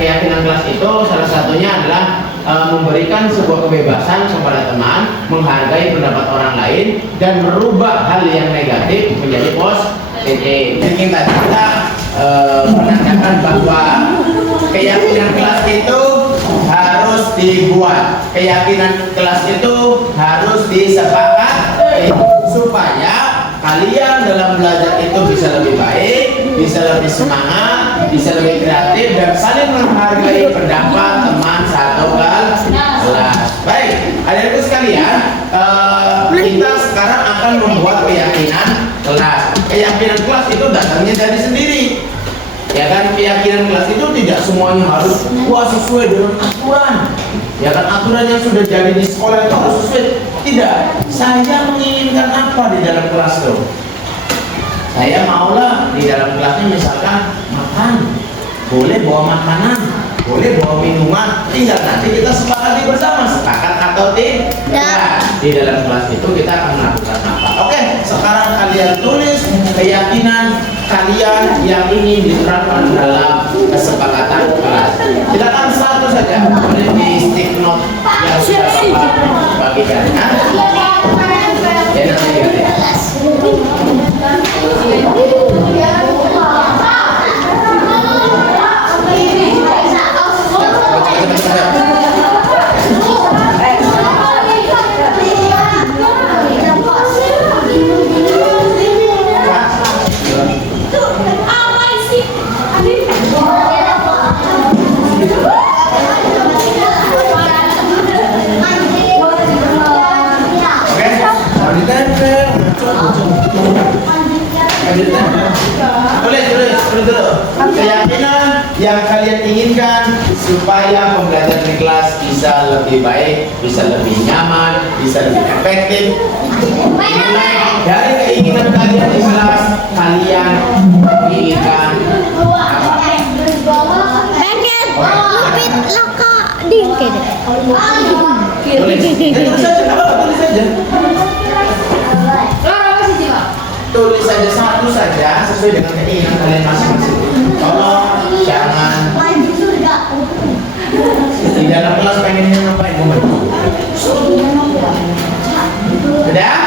keyakinan kelas itu salah satunya adalah memberikan sebuah kebebasan kepada teman, menghargai pendapat orang lain, dan merubah hal yang negatif menjadi positif. Jadi tadi kita menandakan bahwa keyakinan kelas itu harus dibuat, keyakinan kelas itu harus disepakati supaya kalian dalam belajar itu bisa lebih baik, bisa lebih semangat, bisa lebih kreatif, dan saling menghargai pendapat teman satu kelas. Baik, adik-adikku sekalian, kita sekarang akan membuat keyakinan kelas. Keyakinan kelas itu datangnya dari sendiri. Ya kan, keyakinan kelas itu tidak semuanya harus sesuai dengan aturan. Ya kan, aturan yang sudah jadi di sekolah itu harus sesuai. Tidak. Saya menginginkan apa di dalam kelas itu? Saya maulah di dalam kelasnya misalkan makan, boleh bawa makanan, boleh bawa minuman. Tinggal nanti kita sepakati bersama, sepakat atau tidak. Di dalam kelas itu kita akan melakukan apa? Oke, sekarang kalian tulis keyakinan kalian yang ingin diterapkan dalam kesepakatan kelas. Silakan satu saja, boleh di stick note yang sudah Bapak bagikan. Ya, nanti lihat. Tulis dulu. Keyakinan yang kalian inginkan supaya pembelajaran di kelas bisa lebih baik, bisa lebih nyaman, bisa lebih efektif. Mulai dari keinginan kalian di kelas, kalian inginkan apa? Tulis saja, tulis saja. Tulis saja satu saja sesuai dengan keinginan kalian masing-masing. Tolong jangan di dalam kelas pengennya ngapain? Sudah?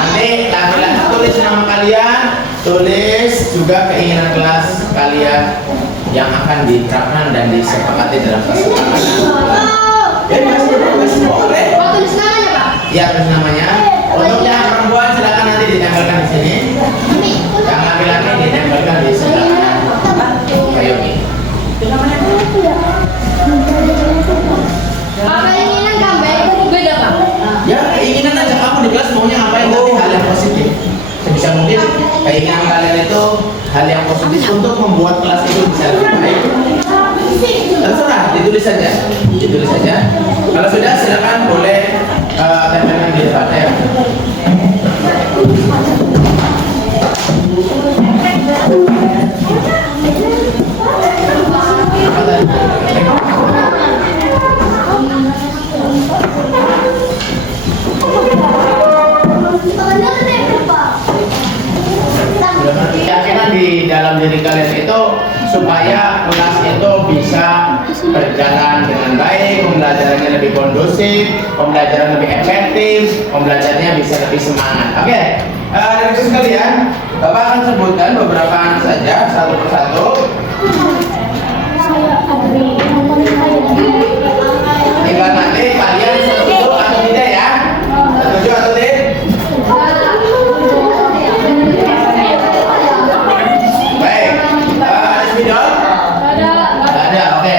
Nanti laki-laki tulis nama kalian, tulis juga keinginan kelas kalian yang akan diterapkan dan disepakati dalam kesepakatan. Ya, masih boleh. Tulis namanya, Pak. Ya, tulis namanya. Untuk yang perempuan silakan nanti ditempelkan di sini. Yang laki-laki ditempelkan di sebelah kanan. Kayak gini. Apa keinginan kamu beda, Pak? Ya, keinginan aja kamu di kelas maunya ngapain, tapi hal yang positif. Sebisa mungkin keinginan kalian itu hal yang positif untuk membuat kelas itu bisa lebih baik. Terserah, ditulis saja. Ditulis saja. Kalau sudah silakan boleh tempelkan di depannya. Keyakinan di dalam diri kalian itu supaya kelas itu bisa berjalan dengan baik, pembelajarannya lebih kondusif, pembelajaran lebih efektif, pembelajarannya bisa lebih semangat. Oke. Dari sekalian, Bapak akan sebutkan beberapa anak saja satu persatu. Tinggal nanti kalian setuju atau tidak ya? Setuju atau tidak? Baik. Ada spidol? Ada. Oke.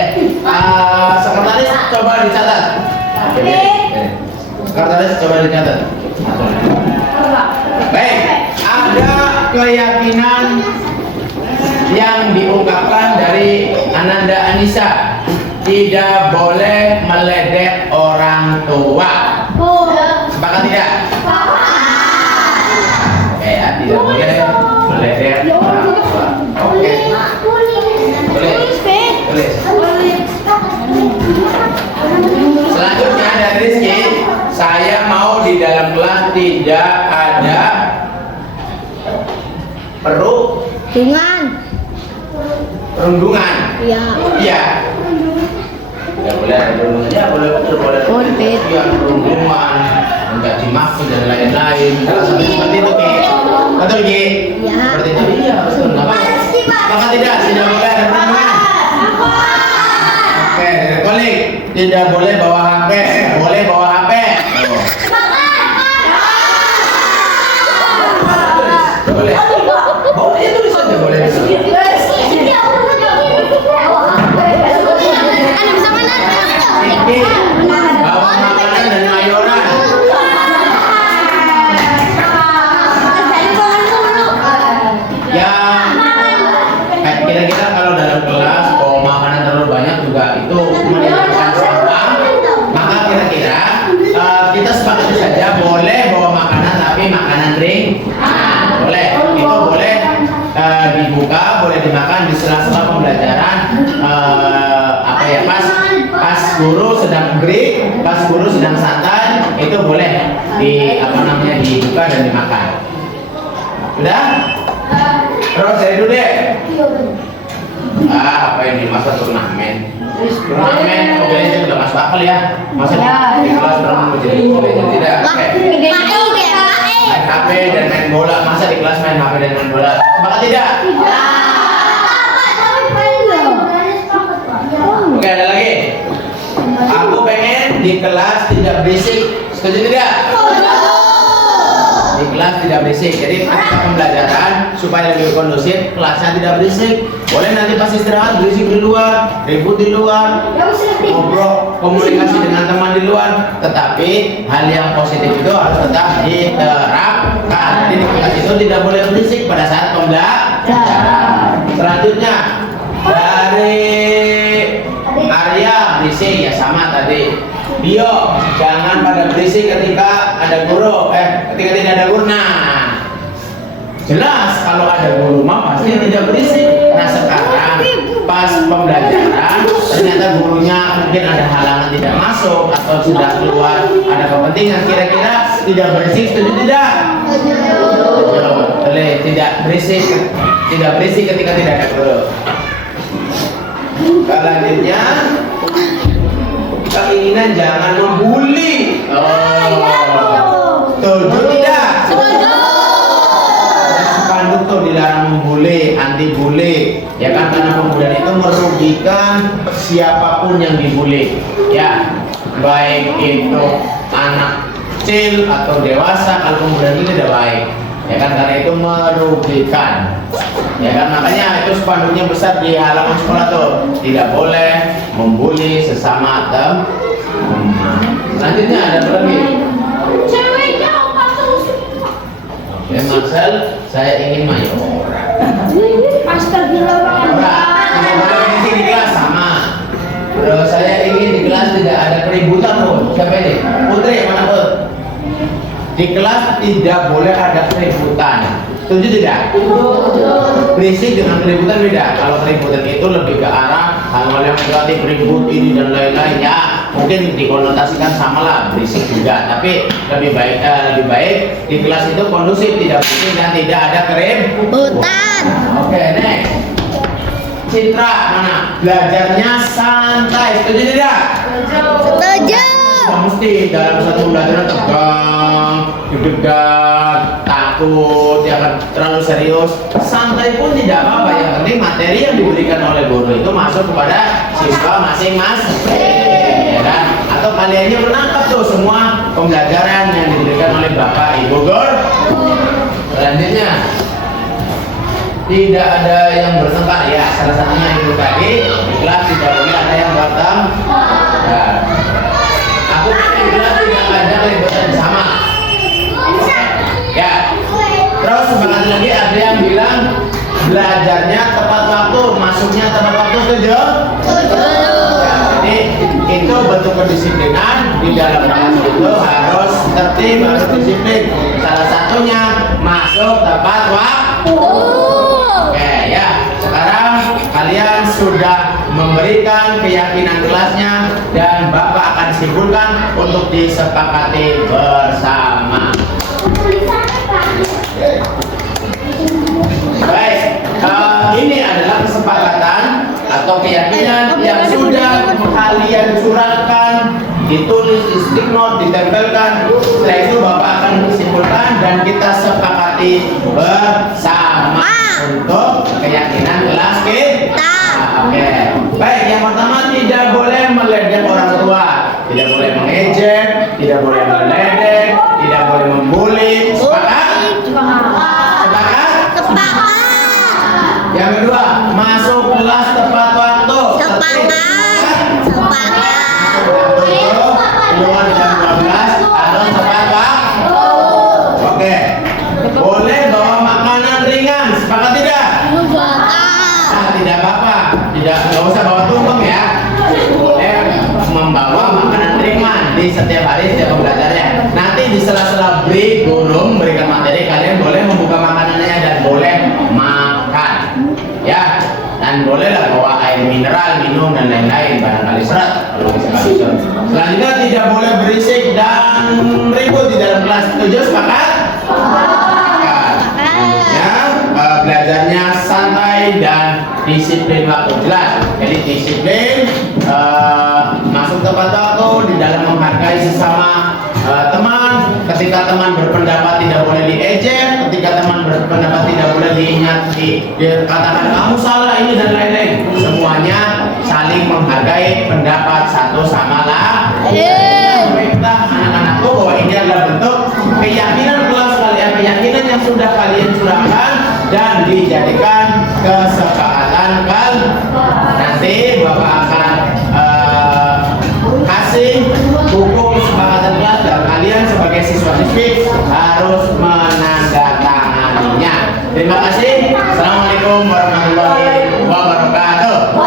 Sekretaris coba dicatat. Sekretaris coba dicatat. Baik. Ada keyakinan yang diungkapkan dari Ananda Anissa, tidak boleh meledek orang tua. Sepakat tidak? Oke ya, tidak boleh meledek orang tua. Oke. Boleh. Selanjutnya dari Rizky, saya mau di dalam kelas tidak ada perundungan. Iya. Iya. Ya boleh ada perundungan, ya boleh betul, boleh. Yang perundungan, mencaci maki dan lain-lain. Kalau sampai seperti itu, Ki. Betul, Ki? Iya. Seperti itu, iya betul. Nggak apa-apa. Maka tidak boleh ada perundungan. Oke, balik. Tidak boleh bawa HP, boleh bawa HP. Boleh. Oh, itu bisa aja boleh. Ini bawa makanan dan mayoran. Ya, kira-kira kalau dalam kelas bawa makanan terlalu banyak juga itu menimbulkan sampah. Maka kira-kira kita sepakati saja boleh bawa makanan tapi makanan ringan. Boleh, itu boleh dibuka, boleh dimakan di sela-sela pembelajaran. Apa ya, pas guru sedang break, pas guru sedang santai, itu boleh dibuka dan dimakan. Udah? Terus dari dulu deh. Apa ini masa turnamen? Turnamen, oke itu udah masuk akal ya. Masa di kelas turnamen jadi tidak? Oke. Main HP dan main bola, masa di kelas main HP dan main bola? Sepakat tidak? Oke, ada lagi. Aku pengen di kelas tidak berisik. Setuju tidak? Di kelas tidak berisik. Jadi ketika pembelajaran supaya lebih kondusif, kelasnya tidak berisik. Boleh nanti pas istirahat berisik di luar, ribut di luar, ngobrol, komunikasi dengan teman di luar. Tetapi hal yang positif itu harus tetap diterapkan. Jadi di kelas itu tidak boleh berisik pada saat pembelajaran. Selanjutnya dari Arya, berisik ya sama tadi. Bio, jangan pada berisik ketika ada guru, ketika tidak ada guru. Nah, jelas kalau ada guru mah pasti tidak berisik. Nah sekarang pas pembelajaran ternyata gurunya mungkin ada halangan tidak masuk atau sudah keluar ada kepentingan, kira-kira tidak berisik, setuju tidak? Boleh, tidak berisik ketika tidak ada guru. Selanjutnya keinginan jangan membuli. Setuju tidak? Spanduk tuh dilarang membuli, anti bully. Ya kan, karena pembulian itu merugikan siapapun yang dibully. Ya, baik itu anak kecil atau dewasa, kalau pembulian itu tidak baik. Ya kan, karena itu merugikan. Ya kan, makanya itu spanduknya besar di halaman sekolah tuh, tidak boleh membuli sesama teman. Selanjutnya ada apa lagi? Ya Marcel, saya ingin mayoran. Astagfirullah. Di kelas sama. Terus saya ingin di kelas tidak ada keributan pun. Siapa ini? Putri, mana Put? Di kelas tidak boleh ada keributan. Setuju tidak? Berisik dengan keributan beda. Kalau keributan itu lebih ke arah hal-hal yang negatif, ribut ini dan lain-lain, ya mungkin dikonotasikan sama lah, berisik juga. Tapi lebih baik di kelas itu kondusif, tidak berisik dan tidak ada keributan. Oke, next. Citra mana? Belajarnya santai. Setuju tidak? Setuju. nggak mesti dalam satu pembelajaran tegang, deg-degan, takut, ya kan terlalu serius. Santai pun tidak apa-apa. Yang penting materi yang diberikan oleh guru itu masuk kepada siswa masing-masing, ya kan? Atau kaliannya menangkap tuh semua pembelajaran yang diberikan oleh Bapak Ibu guru. Selanjutnya, tidak ada yang bertengkar ya. Salah satunya itu tadi di kelas tidak boleh ada yang bertengkar. Nah, aku di kelas tidak ada keributan sama. Ya. Terus semangat lagi ada yang bilang belajarnya tepat waktu, masuknya tepat waktu, setuju? Ya, jadi itu bentuk kedisiplinan di dalam kelas itu harus tertib, harus disiplin. Salah satunya masuk tepat waktu. Oke ya, sekarang kalian sudah memberikan keyakinan kelasnya dan Bapak akan simpulkan untuk disepakati bersama. Baik, ini adalah kesepakatan atau keyakinan yang sudah kalian curahkan, ditulis di stick note, ditempelkan. Setelah itu Bapak akan simpulkan dan kita sepakati bersama untuk keyakinan kelas kita. Oke. Baik, yang pertama tidak boleh meledek orang tua, tidak boleh mengejek, tidak boleh meledek, tidak boleh membuli. Sepakat? Sepakat? Yang kedua, masuk kelas tepat waktu. Keluar jam 12 harus tepat waktu. Oke. Boleh bawa makanan ringan. Sepakat tidak? Nah, tidak apa-apa. Nggak usah bawa tumpeng ya. Boleh membawa makanan ringan di setiap hari, setiap pembelajarannya. Nanti di sela-sela break guru memberikan materi, kalian boleh membuka makanannya dan boleh makan. Ya, dan bolehlah bawa air mineral, minum dan lain-lain, barangkali serat kalau bisa serat. Selanjutnya tidak boleh berisik dan ribut di dalam kelas. Setuju? Sepakat? Selanjutnya belajarnya santai dan disiplin waktu. Jelas. Jadi disiplin, masuk tepat waktu, di dalam menghargai sesama teman. Ketika teman berpendapat tidak boleh diejek, ketika teman berpendapat tidak boleh dikatakan kamu salah ini dan lain-lain. Semuanya saling menghargai pendapat satu sama lain. Kita anak-anakku bahwa ini adalah bentuk keyakinan kelas kalian, keyakinan yang sudah kalian curahkan dan dijadikan kesepakatan kalian. Nanti Bapak akan kasih buku kesepakatan kelas dan kalian sebagai siswa-siswi harus menandatanganinya. Terima kasih. Assalamualaikum warahmatullahi wabarakatuh.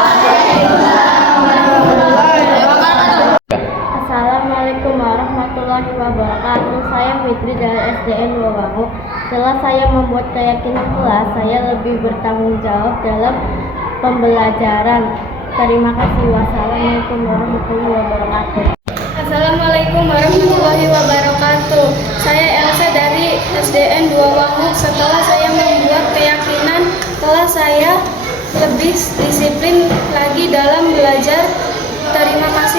Assalamualaikum warahmatullahi wabarakatuh. Saya Fitri dari SDN Wawangu. Setelah saya membuat keyakinan kelas, saya lebih bertanggung jawab dalam pembelajaran. Terima kasih. Wassalamualaikum warahmatullahi wabarakatuh. Assalamualaikum warahmatullahi wabarakatuh. Saya Elsa dari SDN 2 Wangu. Setelah saya membuat keyakinan kelas, saya lebih disiplin lagi dalam belajar. Terima kasih.